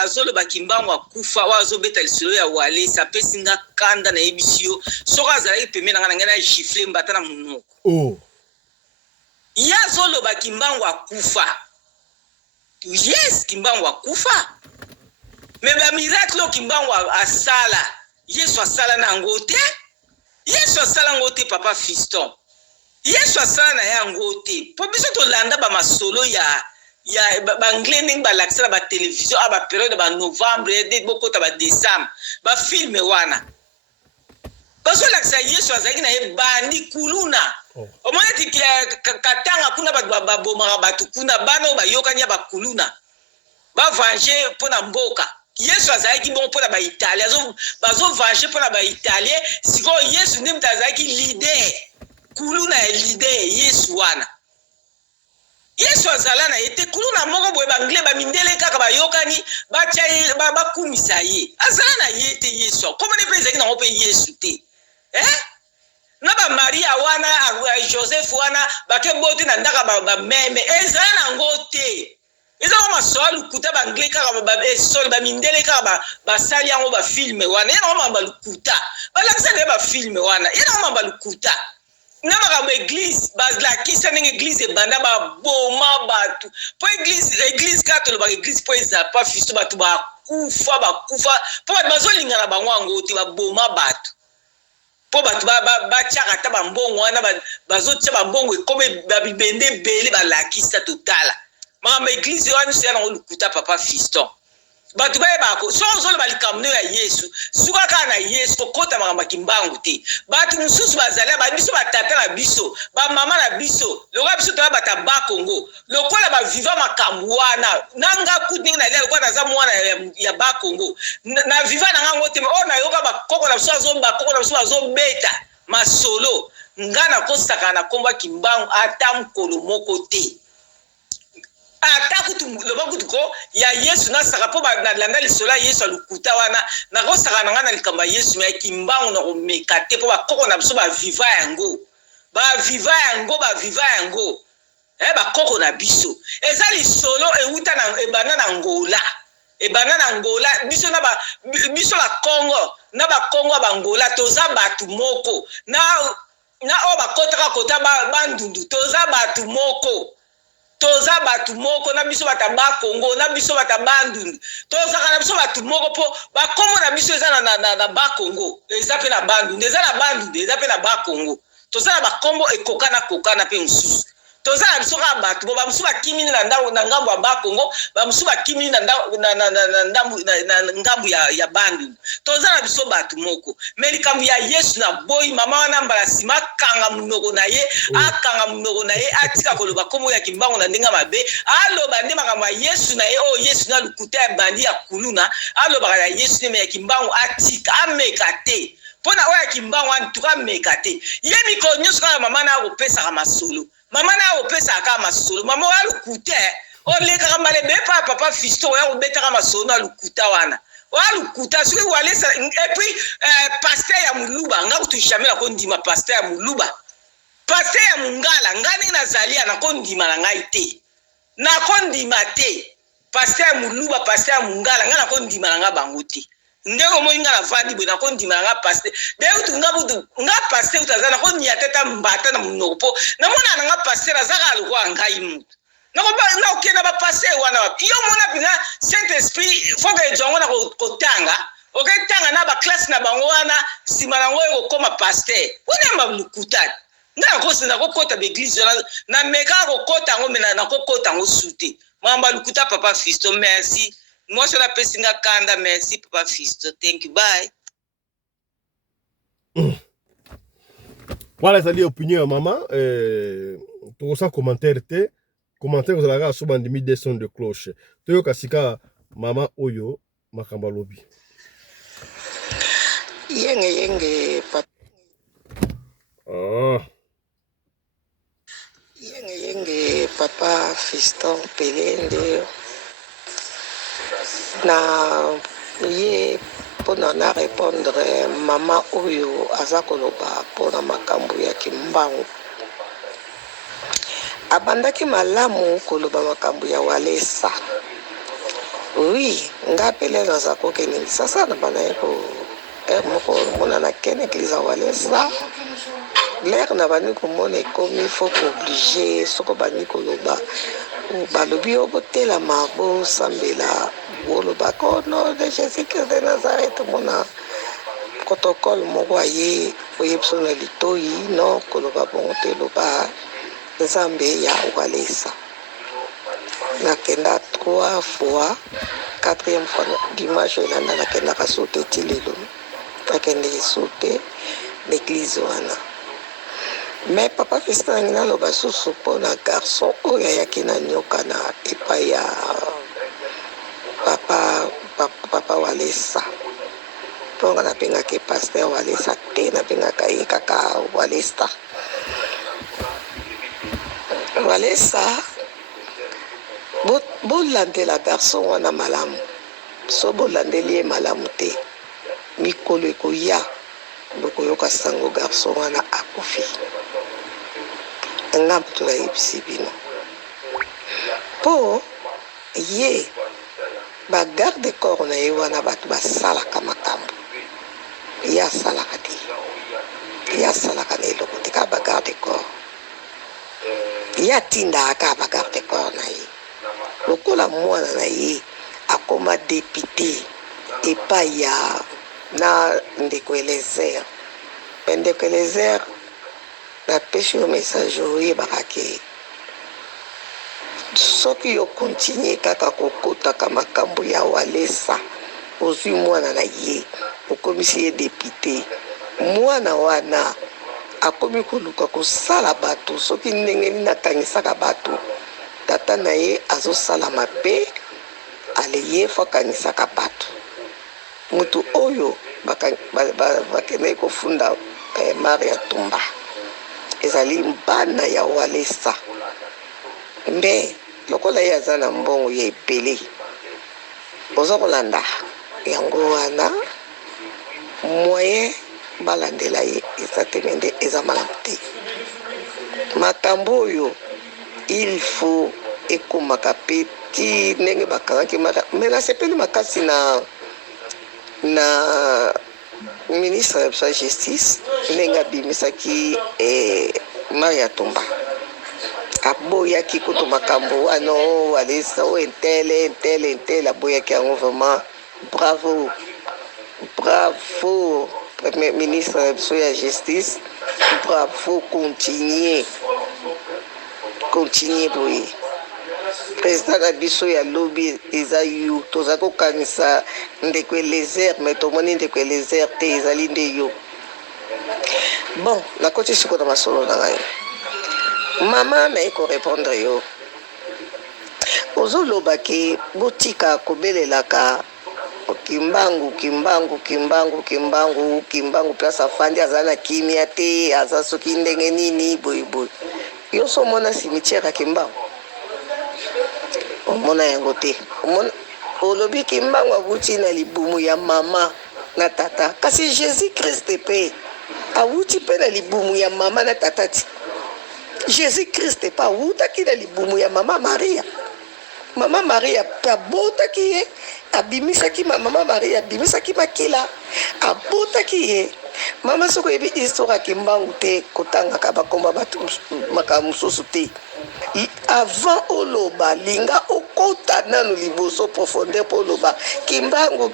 azolo bakimbango akufa wazo beta lisolo ya wale sapesi nga kanda na ebisio soka azali pembe na ngana gifle mbata na munoko. Oh. Ya zolo bakimbango akufa. Yes, kimbango akufa. Mais ba miracle kimbango asala. Yesu asala na ngote. Yesu asala ngote papa fiston. Yesu asala na ya ngote. Po biso to landa ba masolo ya anglais ning ba laksala ba télévision ba période ba novembre de boko ta ba décembre ba film wana. Baso laksa Yesu azaki na ye bandi kuluna. O mona ti katanga kuna ba boma ba tukuna bano ba yokanya ba kuluna. Ba venger pona mboka. Yesu azaki bon pona ba Italie bazo venger pona ba Italie siko Yesu ndim tazaki leader kuluna ya leader Yesu wana. Yesu azala na ye te kulu na moko boye bangle bamindele kaka bayokani batya bakumisa ye azala na ye te Yesu komone mpe ezalaki nango mpe Yesu te na bamaria wana Joseph wana bakeboti na ndaka bameme ezala nango te ezako masoa lukuta bangle kaka esole bamindele kaka basali yango bafilme wana ye nango mamba lukuta balakisa nde bafilme wana ye nango mamba lukuta na makambo église bazalakisa ndenge église ebanda baboma bato mpo église kaka tolobaka église mpo eza pa fisto bato bakufa mpo bato bazolingana bango yango te baboma bato mpo bato batiaka ata bambongo wana bazotia bambongo ekome babibende ebele balakisa totala makambo église wana nyonso ya nango lukuta papa fiston bato bayebako so ozoloba likambo ya Yesu suka kaka na Yesu kokota makambo kimbangu te bato mosusu bazali biso batata na biso bamama na biso lokola biso toya bata ba Congo lokola baviva makambo wana nanga kuti ndenge nalia lokola naza mwana ya ba Congo na viva na ngango te oyo nayoka bakoko na biso bazobeta masolo nga nakosaka na komba kimbangu ata mokolo moko te ata kutu loba kutu ko ya Yesu na saka po balanda lisola Yesu alukuta wana na ko saka na ngana likamba Yesu me kimbangu na ko mekate po bakoko na biso baviva yango bakoko na biso eza lisolo euta na ebana na Angola biso la Congo na ba Congo ba Angola toza batu moko na o bakotaka kota bandundu toza batu moko na biso bataba Congo na biso bataba ndundu tozaka na biso batu moko po bakombo na biso eza na ba Congo eza pe na bandundu eza na bandundu eza pe na ba Congo tozala bakombo kokana pe mosusu tozala biso kaka bato bo bamosusu bakimini na ngambo ya ba Congo bamosusu bakimini na ngambo ya bandundu tozala biso bato moko me likambo ya Yesu na boyi mama wana mbala nsima akanga munoko na ye atika koloba kombo ya kimbango na ndenge mabe aloba nde makambo ya Yesu na ye oyo Yesu na lukuta ya bandi ya kuluna alobaka ya Yesu nde ya kimbango atika ameka te mpona oyo ya kimbango antuka ameka te ye mikolo nyonso kaka mama na akopesaka masolo mama na akopesaka kaka masolo mama oyo alukuta olekaka malebe pa papa fisto oyo akobetaka masolo na lukuta wana walukuta soki walesa epuis paster ya muluba nga kutu jamais nakondima paster ya muluba paster ya mungala nga ndenge nazalia nakondima na ngai te nakondima te paster ya muluba paster ya mungala nga nakondima na nga bango te ndenge omoni nga navandi boye nakondima na nga paster deutu nga paster utaza nakonia teta mbata na monoko mpo namona na nga paster azaka lokola ngai mutu nakokenda bapaster wana yo mona mpena saint esprit foka ejongo na kotanga oketanga na baklasse na bango wana nsima nango ekokoma paster wana lukuta nga nakokota baeglise wana namekaka kokota yango me nakokota yango su te mamba lukuta papa Fisto merci mwasi wana apesi nga kanda merci papa Fisto thank you bye. Voilà ezali opinion ya mama tokosa commentaire te commentaire ozalaka asoba ndimi des sons de cloche toyoka sika mama oyo makambo alobi yenge papa yenge papa Fiston Pelende na ye mpona na répondre mama oyo aza koloba mpona makambo ya kimbangu abandaki malamu koloba makambo ya walesa oui nga pele naza kokeningisa sana bana ye moko mona na kene église ya walesa l'air na bani komona ekomi faut oblige soko bani koloba balobi yo botelama bosambela bolobaka au nom de Jésus Christ de Nazareth mona protocole moko aye oyebiso na litoyi no koloba bongo te loba nzambe ya walesa nakenda 3 fois 4e fois dimanche elanda nakendaka sote ti lelo nakende sote l'église wana me papa Fiston nangi naloba susu mpona garçon oyo ayaki na nyoka na epai ya papa walesa mponga napengaki paster walesa te napengaka ye kaka walesa bolandela garçon wana malamu so bolandeli ye malamu te mikolo ekoya bokoyoka sango garçon wana akufi nga moto nayebisi bino mpo ye bagarde corps na ye wana bato basalaka makambo ye asalaka te ye asalaka na eloko te kaka bagarde corps ye atindaka bagarde corps na ye lokola mwana na ye akoma député epai ya na ndeko Elezer me ndeko Elezer napesi yo message oyebaka ke soki yo kontinue kaka kokotaka makambo ya Walesa ozwi mwana na ye okomisi ye député mwana wana akomi koluka kosala bato soki ndenge nini akangisaka bato tata na ye azosala mabe ale ye fo akangisaka bato mutu oyo bakendeki kofunda Maria Tumba ezali bana ya Walesa mbe lokola ye aza na mbongo ya ebele oza kolanda yango wana moyen balandela ye eza te mende eza malamu te makambo oyo il faut ekomaka pe ti ndenge bakangaki me nasepeli makasi na ministre ya biso ya justice ndenge abimisaki Maria Tumba aboyaki kutu makambo wana Walesa o entele aboyaki yango vraiment bravo premier ministre ya biso ya justice bravo continue boye président na biso ya lobi eza yo toza kokanisa ndeko Elezer me tomoni ndeko Elezer te ezali nde yo bon nakoti siko na masolo na ngai mama naye korépondre yo ozoloba ke botika kobelelaka kimbangu place afandi aza na kimia te aza soki ndenge nini boyeboye yo so omona cimetière ya Kimbangu omona yango te olobi Kimbangu awuti na libumu ya mama na tata kasi Jésus Christ pe awuti mpe na libumu ya mama na tata ti Jésus Christ pa awutaki na libumu ya mama Maria pe abotaki ye abimisaki mama Maria abimisaki makila abotaki ye mama soko oyebi histoire ya Kimbangu te kotangaka bakomba bato makambo mosusu te avant oloba linga okota nanu liboso profondeur mpo oloba Kimbangu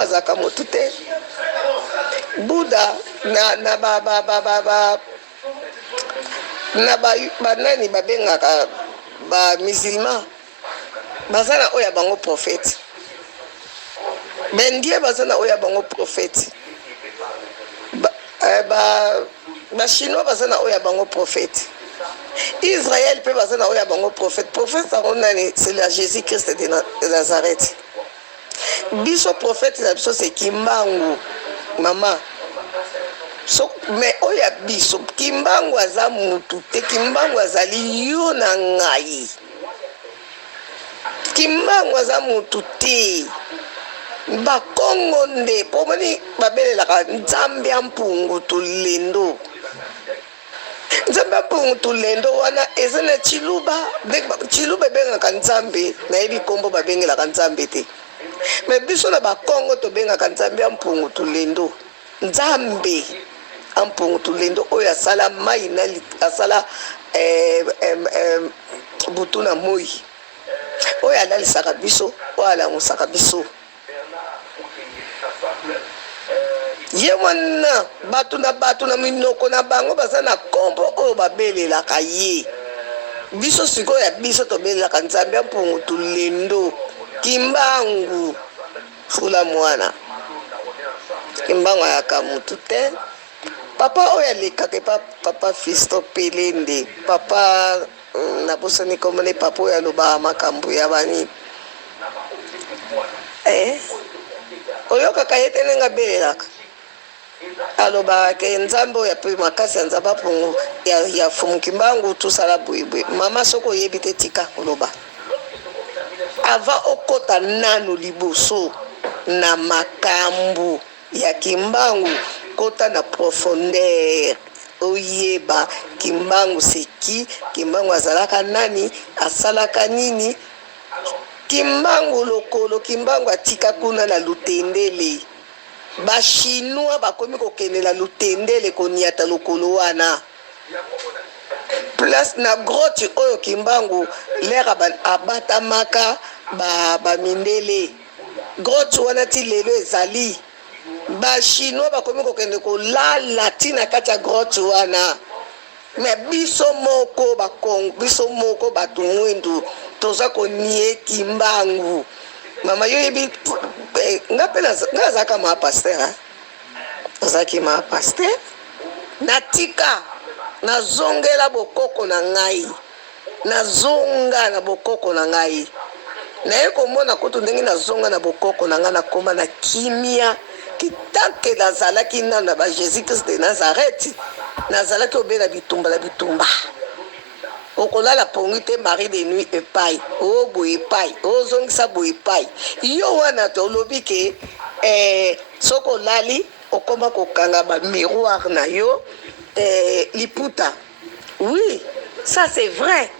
azalaka motu te buda na banani babengaka bamusulman baza na oyo ya bango prophète bendie baza na oyo ya bango prophète bachinois baza na oyo ya bango prophète Israël mpe baza na oyo ya bango prophète yango nani c'est la Jésus Christ de Nazareth biso prophète na biso c'est Kimbangu mama so mais oyo ya biso Kimbangu aza mutu te Kimbangu azali yo na ngai Kimbangu aza mutu te bakongo nde po moni babelelaka nzambe ya mpungu tulendo wana eza na chiluba ebengaka nzambe nayebi kombo babengelaka nzambe te me biso na bakongo tobengaka nzambe ya mpungu tulendo nzambe ya mpungu tulendo oyo asala mai asala butu na moi oyo alalisaka biso oyo alamusaka biso ye wana bato na minoko na bango baza na kombo oyo babelelaka ye biso sikoyo ya biso tobelelaka nzambe ya mpungu tulendo Kimbangu fula mwana Kimbangu ayaka mutu te papa oyo alekaka papa Fisto Pelende papa nabosani komone papa oyo alobaka makambo ya bani oyokaka ye te ndenge abelelaka aloba ke nzambe ya pe makasi ya nzamba pongo ya fumukimbangu tusala bwebwe mama soko yebi te tika koloba ava okota nano liboso na makambu ya kimbangu kota na profondeur oyeba kimbangu seki kimbangu azalaka nani asalaka nini kimbangu lokolo kimbangu atika kuna na lutendele bachinois bakomi kokende na lutendele koniata lokolo wana place na grotte oyo kimbangu lera abatamaka bamindele grotte wana ti lelo ezali bachinois bakomi kokende kolala ntina kati ya grotte wana me biso moko bakongo biso moko bato mwendu toza konie kimbangu mama yo yebi nga mpe nazalaka maa paster nazalaki maa paster natika nazongela bokoko na ngai nazonga na bokoko na ngai naye komona kutu ndenge nazonga na bokoko na ngai nakoma na kimia kitanke nazalaki nano na ba jésus christ de nazareth nazalaki obela bitumba na bitumba okolala pongi te marie de nuit epai oboye epai ozongisa boye epai yo wana to olobi ke soko olali okoma kokanga bamiroir na yo liputa oui ça c'est vrai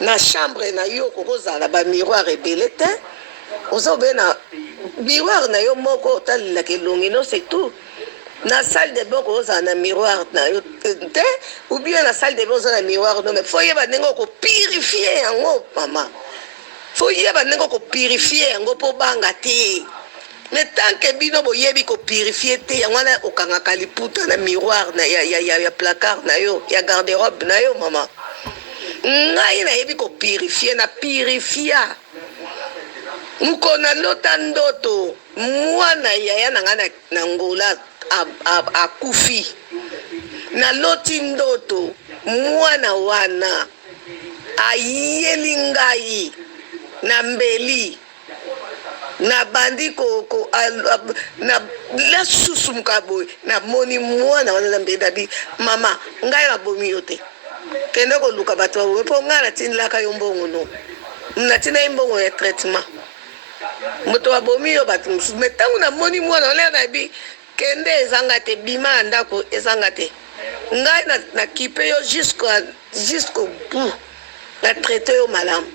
na chambre na yo kokozala bamiroir ebele te oza obe na miroir na yo moko otalelaka elongi no c'est tout na salle de bain kozala na miroir na yo te ou bien na salle de bain oza na miroir no mais fo yeba ndenge okopurifie yango mama fo yeba ndenge okopurifie yango mpo banga te mais tant que bino boyebi kopurifie te yango wana okangaka liputa na miroir na ya placard na yo ya garde-robe na yo mama ngai nayebi kopurifie na purifia mukona lota ndoto mwana yaya na ngai na ngola akufi na loti ndoto mwana wana ayeli ngai na mbeli na bandi na lasusu mukaboy na moni mwana wana na mbeli dabi mama ngai nabomi yo te kende koluka bato baboye mpo ngai natindelaka yo mbongo no natina ye mbongo ya traitement moto abomi yo bato mosusu me ntango namoni mwana wana nayebi kende ezanga te bima na ndako ezanga te ngai na kipe yo jusqu'au bout na traite yo malamu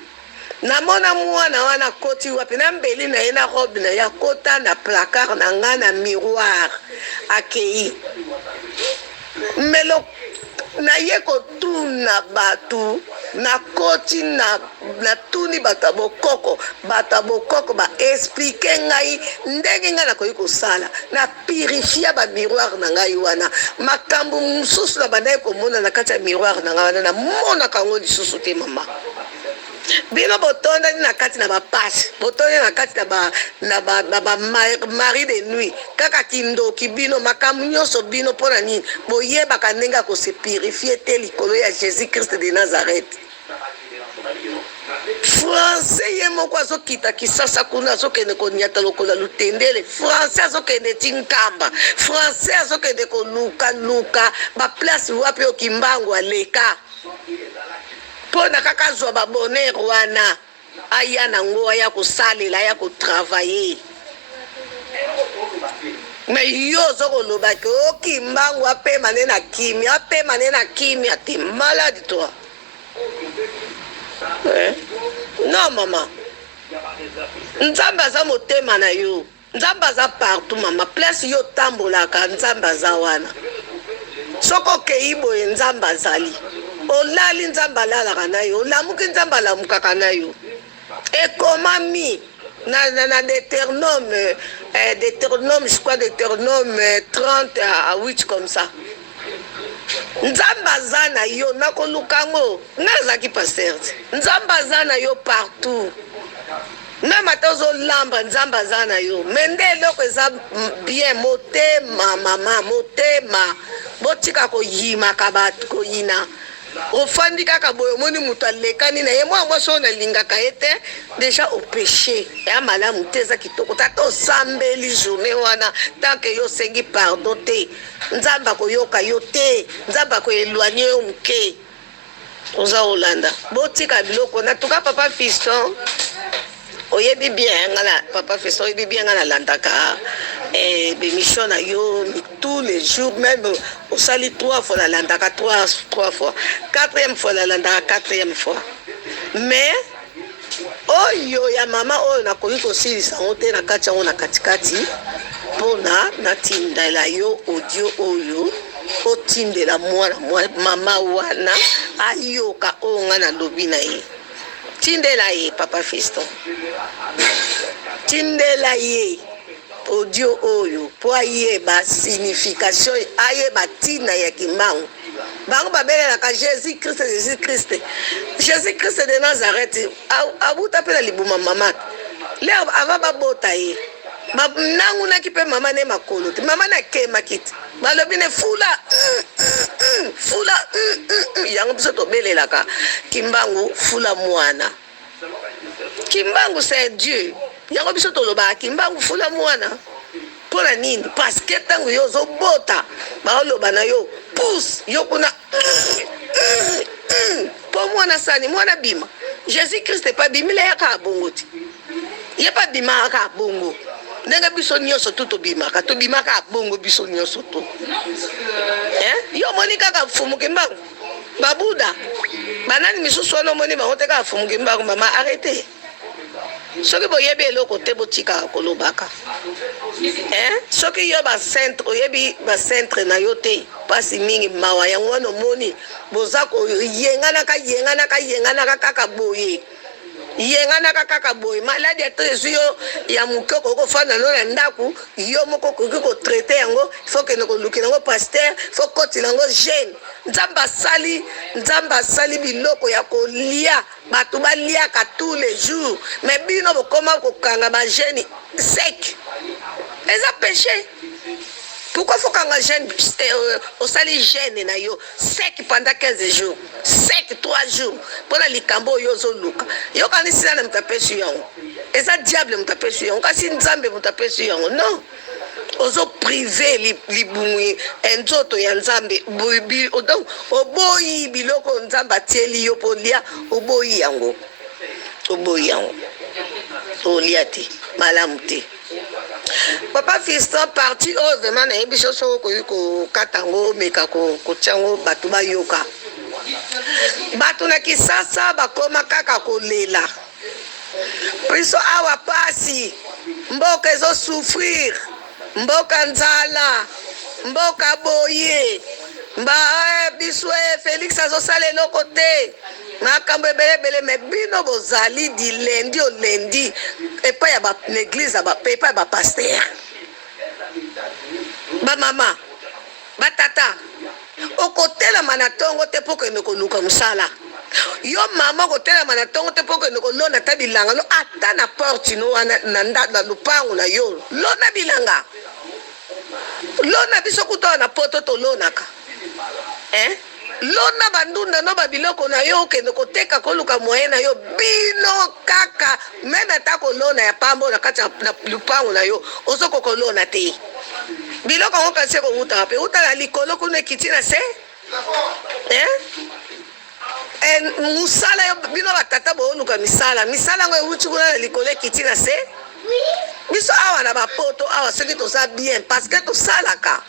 namona mwana wana koti wapi na mbeli na ye na robe na ya kota na placard na ngai na miroir akei melo naye kotuna bato na koti na tuni bato ya bokoko baexplike ngai ndenge ngai nakoki kosala na purifia bamiroir na ngai wana makambo mosusu na bandaki komona na kati ya miroir na ngai wana namonaka yango lisusu te mama bino botondani na kati na bapasi botondani na kati na bamarie de nuit kaka kindoki bino makambo nyonso bino mpo na nini boyebaka ndenge ya kose purifie te likolo ya jésus christ de nazareth français ye moko azokita kisasa kuna azokende koniata lokola lutendele français azokende ti nkamba français azokende kolukaluka baplace wapi oyo kimbangu aleka mpo na kaka azwa baboner wana aya nango aya kosalela aya kotravaye me yo ozokolobaki okimbangu apemane na kimia te maladi toi non mama nzambe aza motema na yo nzambe aza partout mama place yo tambolaka nzambe aza wana soko okei boye nzambe azali olali nzambe alalaka na yo olamuki nzambe alamukaka na yo ekomami na Deutéronome je crois Deutéronome 30 à 8 comme ça nzambe aza na yo nakoluka ngo nazalaki paster nzambe aza na yo partout même ata ozolamba nzambe aza na yo me nde eloko eza bien motema mama motema botika koyimaka bato koyina ofandi kaka boye omoni moto alekani na ye mwa mwasi oyo nalingaka ye te deja opeshe ya malamu te eza kitoko tata osambeli journée wana tanke yo osengi pardon te nzambe akoyoka yo te nzambe akoelwanie yo moke oza olanda botika biloko na tuka papa Fiston oyebi bien ngana papa Fiston oyebi bien ngana landaka bémission na yo tous les jours même osali 3 fois na landaka 3 fois 4e fois na landaka 4e fois mais oyo ya mama oyo nakoki kosilisa yango te na kati yango na katikati mpona natindela yo audio oyo otindela mwana mama wana ayoka oyo nga nalobi na ye tindela ye papa Fiston tindela ye audio oyo po ayeba signification ayeba ntina ya kimbangu bango babelelaka Jésus Christ de Nazareth abuta mpe na libuma mama leo ava babota ye nangunaki mpe mama ne makolo te mama nakemaki te balobi ne fula yango biso tobelelaka kimbangu fula mwana kimbangu c'est Dieu yango biso tolobaka kimbangu fula mwana mpona nini parce que ntango yo ozobota baoloba na yo pousse yo kuna mpo mwana sani mwana bima Jésus Christ epa bimila yaka bongo te ye pa bimaka bongo ndenge biso nyonso tu tobimaka bongo biso nyonso tu yo moni kaka fumuki mbangu babuda banani misusu wana omoni bango te kaka fumuki mbangu mama arrete soki boyebi eloko te botikaka kolobaka soki yo bacentre oyebi bacentre na yo te mpasi mingi mawa yango wana omoni boza koyenganaka kaka boye yenganaka kaka boye maladi ata ezwi yo ya moke okofanda no na ndako yo moko okoki kotraite yango ifo kende kolukela yango paster ifo kotila yango jeune nzambe asali biloko ya kolia bato baliaka tous les jours mais bino bokoma kokanga bagene sec eza péché. Pourquoi faut qu'un jeune au sali jeune na yo sec pendant 15 jours, sec 3 jours pour la likambo yo zo luka. Yo kanisi na mtape sur yango. Et ça diable mtape sur yango. Kasi nzambe mtape sur yango. Non. Ozo privé libumwi enzoto ya nzambe boyi donc oboyi biloko nzamba tieli yo polia oboyi yango. Oboyi yango. Oliati malamu te. Papa Fiston parti au vraiment na ebiso so ko katango meka ko chango batu ba yoka batu na kisasa bakoma kaka kolela piso awa pasi mboka ezo souffrir mboka nzala mboka boye biso Félix azo sala eloko te makambo ebelebele me bino bozali di lundi au lundi epai ya l'église epai ya bapaster bamama batata okotelama na ntongo te mpo kende koluka mosala yo mama okotelama na ntongo te mpo kende kolona ata bilanga no ata na porte no wana na lupango na yo lona bilanga lona biso kuta na poto tolonaka lona bandunda no babiloko na yo okende koteka koluka moyen na yo bino kaka meme ata kolona ya pambo na kati na lupango na yo ozoko kolona te biloko ngo kasi kowutaka mpe utala likolo kuna ekiti na se musala yo bino batata booluka misala yango ewuti kuna na likolo ekiti na se biso awa na bapoto awa soki toza bien parce que tosalaka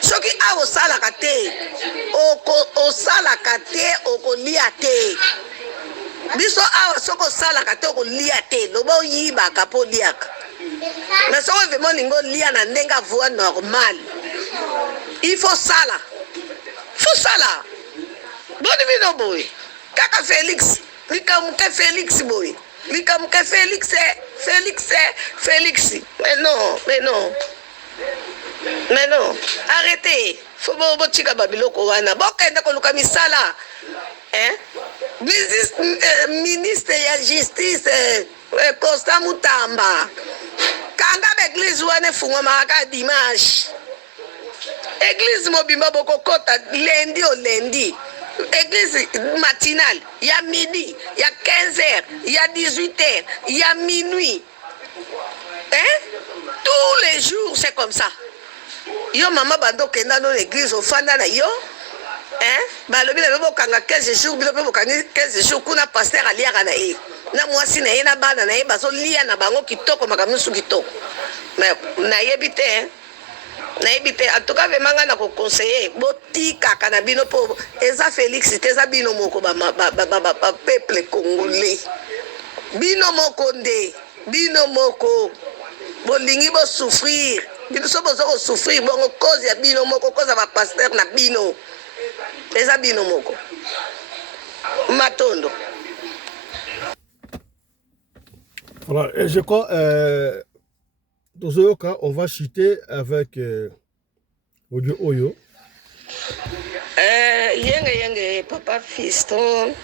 soki awa osalaka te osalaka te okolia te biso awa soki osalaka te okolia te loba oyibaka mpo oliaka mais soki vraimen olingi olia na ndenge avoi normal il faut sala boni bino boye kaka Félix likamuke Félix boye likamuke Félix mais non arrêtez faut botika babiloko wana bokende koluka misala ministre ya justice Constant Mutamba kanga l'église wana efungwamaka dimanche église mobimba bokokota lundi au lundi église matinale, il y a midi, il y a 15h, il y a 18h, il y a minuit. Hein? Tous les jours, c'est comme ça. Yo maman bando kenda dans l'église au fanda na yo. Hein? Balobi na bo kanga 15 jours, bilo bo kanga 15 jours kuna pasteur aliaka na ye. Na mwasi na ye na bana na ye bazo lia na bango kitoko makamusu kitoko. Mais na yebite hein? Na yebite en tout cas vraiment na ko conseiller botika kana bino po eza Félix teza bino moko ba peuple congolais. Bino moko nde, bino moko bolingi bo souffrir. Bino so bozo souffrir bongo cause ya bino moko cause ba pasteur na bino. Eza bino moko. Matondo. Voilà, et je crois dans ce cas, on va chuter avec Audio Oyo. Yenge papa fiston.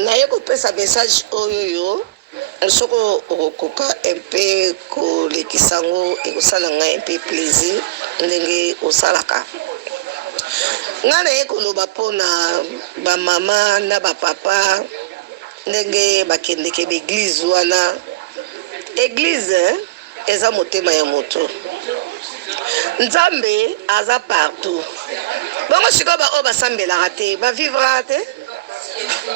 Na yeko pesa message Oyo. Soko okoka un peu ko lekisango e kosala nga un peu plaisir ndenge osalaka. Ngana yeko loba pona ba mama na ba papa ndenge bakendeke l'église wana. Église eza motema ya moto. Nzambe aza partout. Bongo siko ba oba sambela te, ba vivra te.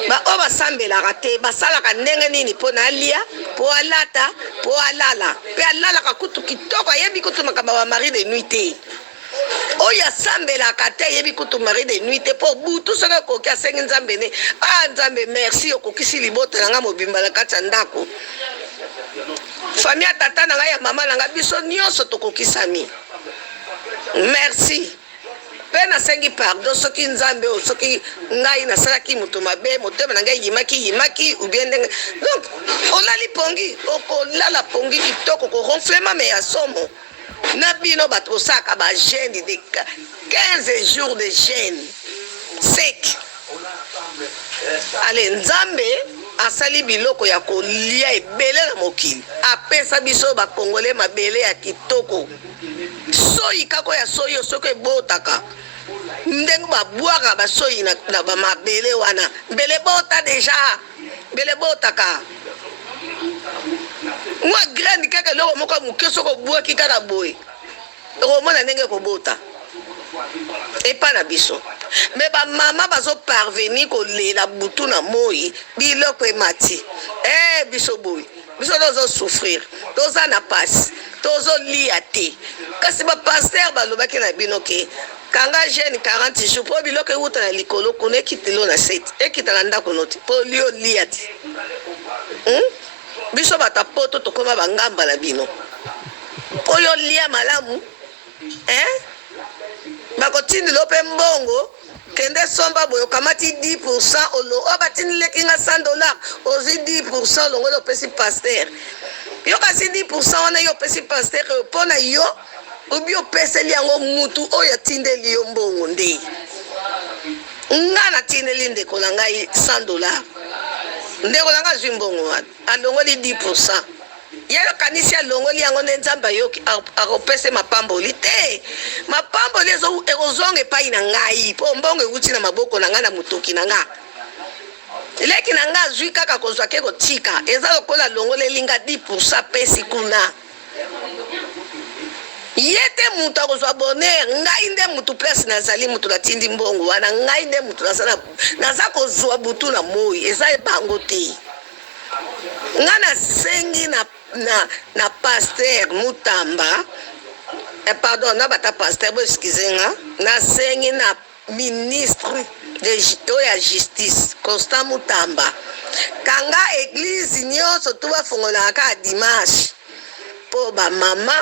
Ba oba sambela te, ba salaka ndenge nini pona alia, po alata, po alala. Pe alala ka kutu kitoko yebi kutu makaba ba mari de nuit te. Oya sambela kate yebi kutu mari de nuit te po butu soka koki asengi nzambe ne. Ah nzambe merci okokisi libota nga mobimba na kati ndako. Famille tata na ya mama na biso nyonso tokokisami. Merci. Pena sengi pardon soki nzambe o soki ngai na salaki mutu mabe motema na ngai yimaki ou bien donc olali pongi okolala pongi kitoko ko ronflement mais ya somo na bino bato saka ba jeûne de 15 jours de jeûne sec. Allez nzambe asali biloko ya kolia ebele na mokili apesa biso ba congolais mabele ya kitoko soyi kako ya soyi soko ebotaka ndenge babwaka basoyi na ba mabele wana mbele bota deja mbele botaka mwa graine kaka loko moko muke soko bwaki kaka boye okomona ndenge kobota epa na biso me ba mama bazo parvenir kolela butu na moi biloko emati biso boye biso tozo souffrir toza na pasi tozo lia te kasi ba pasteur balobaki na bino ke kanga jeune 40 jours po biloko euta na likolo kuna ekitelo na set ekita na ndako noti po lio lia te biso batapoto tokoma bangamba na bino oyo lia malamu bakotindi lope mbongo kende somba boyo kamati 10% olo obatini lekinga $100 ozi 10% longo lo pesi pasteur yo kasi 10% wana yo pesi pasteur pona yo ubi opeseli yango mutu oyo tindeli yo mbongo nde nga na tindeli ndeko na ngai $100 ndeko na ngai zwi mbongo wana alongoli 10% yelo kanisi alongoli yango nde nzambe yoki akopese mapamboli te mapamboli ekozonga epai na ngai po mbongo euti na maboko na ngai na motoki na ngai leki na ngai azwi kaka kozwa ke kotika eza lokola longolelinga 10% pesi kuna yete mutu akozwa bonheur ngai nde mutu place nazali mutu natindi mbongo wana ngai nde mutu naza kozwa butu na moi eza ebango te nga nasengi na pasteur Mutamba pardon na bata pasteur bo excusez nga nasengi na ministre ya justice Constant Mutamba kanga église nyonso to bafungolaka dimanche po ba mama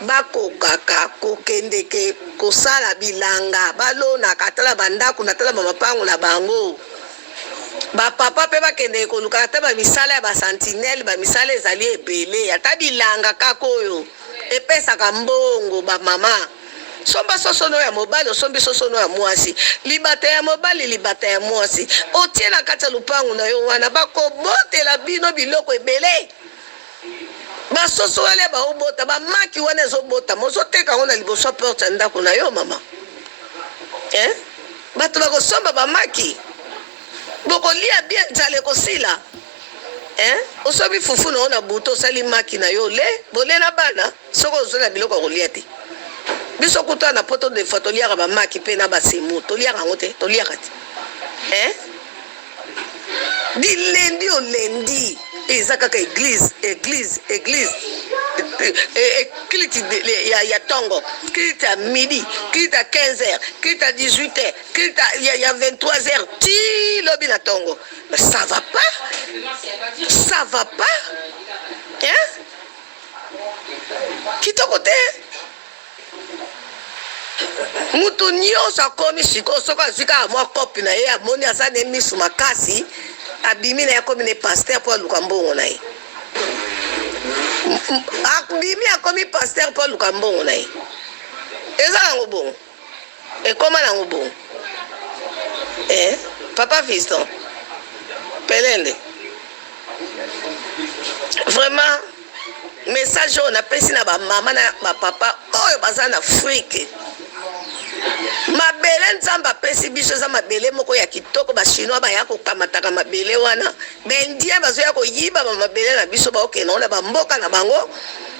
bakokaka kokendeke kosala bilanga balonaka tala bandako na tala mamapango na bango bapapa mpe bakendeke koluka ata bamisala ya basentinele bamisala ezali ebele ata bilanga kaka oyo epesaka mbongo bamama somba sosono ya mobali osombi sosono ya mwasi libata ya mobali libata ya mwasi otie na kati ya lupangu na yo wana bakobotela bino biloko ebele basoso wale baobota bamaki wana ezobota mozoteka ngo na liboso ya porte ya ndako na yo mama bato bakosomba bamaki bokolia bien nzala ekosila osobi fufu na yo na buto osali maki na yo le bole na bana soko ozwi na biloko ya kolia te biso kuta na poto de fois toliaka bamaki mpe na basemu toliaka yango te toliaka te di lendi o lendi eza kaka église culte ya tongo culte à midi culte à 15h culte à 18h culte à 23h ti lobi na tongo ça va pas kitoko te mutu nyonso akomi sikoyo soko azwika mwa kopi na ye amoni aza ne misu makasi abimi na ye akomi ne paster mpo aluka mbongo na ye abimi akomi paster mpo aluka mbongo na ye eza nango bongo ekoma nango bongo papa Fiston pelele vraiment message oyo napesi na bamama na bapapa oyo baza na Afrique mabele nzambe apesi biso eza mabele moko ya kitoko bachinois baya kokamataka mabele wana baindien bazoya koyiba bamabele na biso baokende na bamboka na bango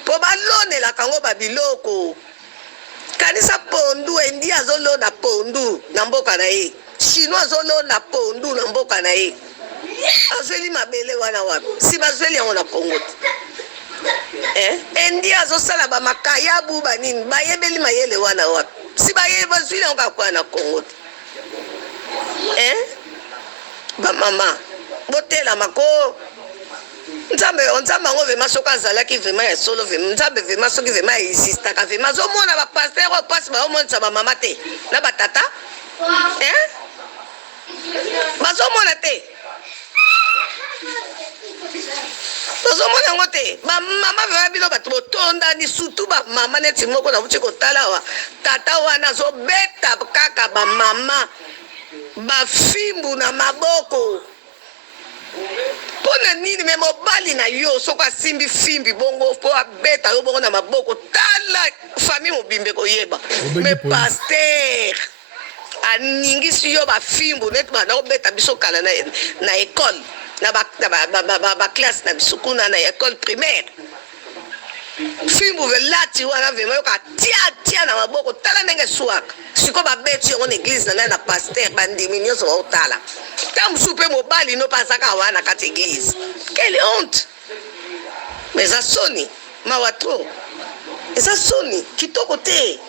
mpo balonelaka yango babiloko kanisa pondu indien azolona pondu na mboka na ye chinois azolona pondu na mboka na ye azweli mabele wana wapi si bazweli yango na Congo indien azosala bamakayabu banini bayebeli mayele wana wapi si bazwili yango kakwa na Congo bamama botelama ko nzambe yango vema soki azalaki vema ya solo nzambe vema soki vema existaka vema azomona bapaster oyo mpasi baomonisa bamama te na batata bazomona te tozomona yango te bamama vema bino bato botondani surtout bamama neti moko na buti kotala wa tata wana azobeta kaka bamama bafimbu na maboko mpona nini me mobali na yo soko asimbi fimbi bongo mpo abeta yo bongo na maboko tala famille mobimbe koyeba me paster aningisi yo bafimbu neti bana kobeta biso kala na ekole na baklasse na biso kuna na ekole primaire fimbu velati wana vema yoka tia na maboko tala ndenge swaka siko babeti yango na église na ngai na paster bandimi nyonso baotala ta mosusu mpe mobali no pasaka wana kati église quelle honte mais eza soni mawa tro eza soni kitoko te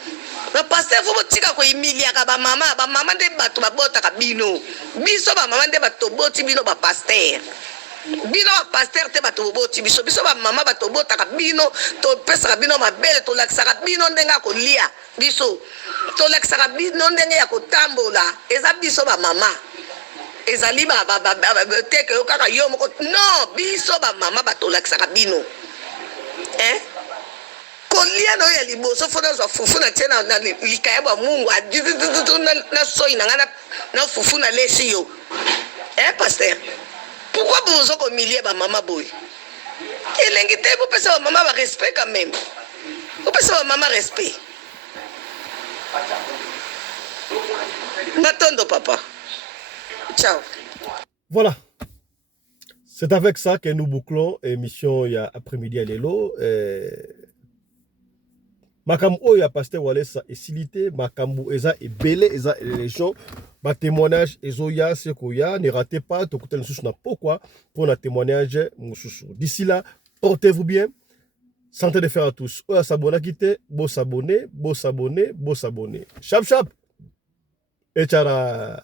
na paster fo botika koyimiliaka bamama nde bato babotaka bino biso bamama nde bato toboti bino bapaster bino bapaster te bato boboti biso bamama bato botaka bino topesaka bino mabele tolakisaka bino ndenge ya kolia biso tolakisaka bino ndenge ya kotambola eza biso bamama ezali teke yo kaka yo moko no biso bamama batolakisaka bino kolia na oyo ya liboso fo nazwa fufu na tie na likaya bwa mungu na soi na nga na fufu na lesi yo paster pourquoi bozo komilie bamama boye elengi te bopesa bamama barespect quand même bopesa bamama respect natondo papa ciao. Voilà. C'est avec ça que nous bouclons l'émission il y a après-midi à l'élo. Makambu oyo ya pasteur Walesa esilité, makambu eza ebele eza élection, ba témoignage ezoya sekoya, ne ratez pas tokuta nsusu na pourquoi pour un témoignage mususu. D'ici là, portez-vous bien. Santé de faire à tous. Oya s'abonner quitter, beau s'abonner. Chap chap. Et tchara.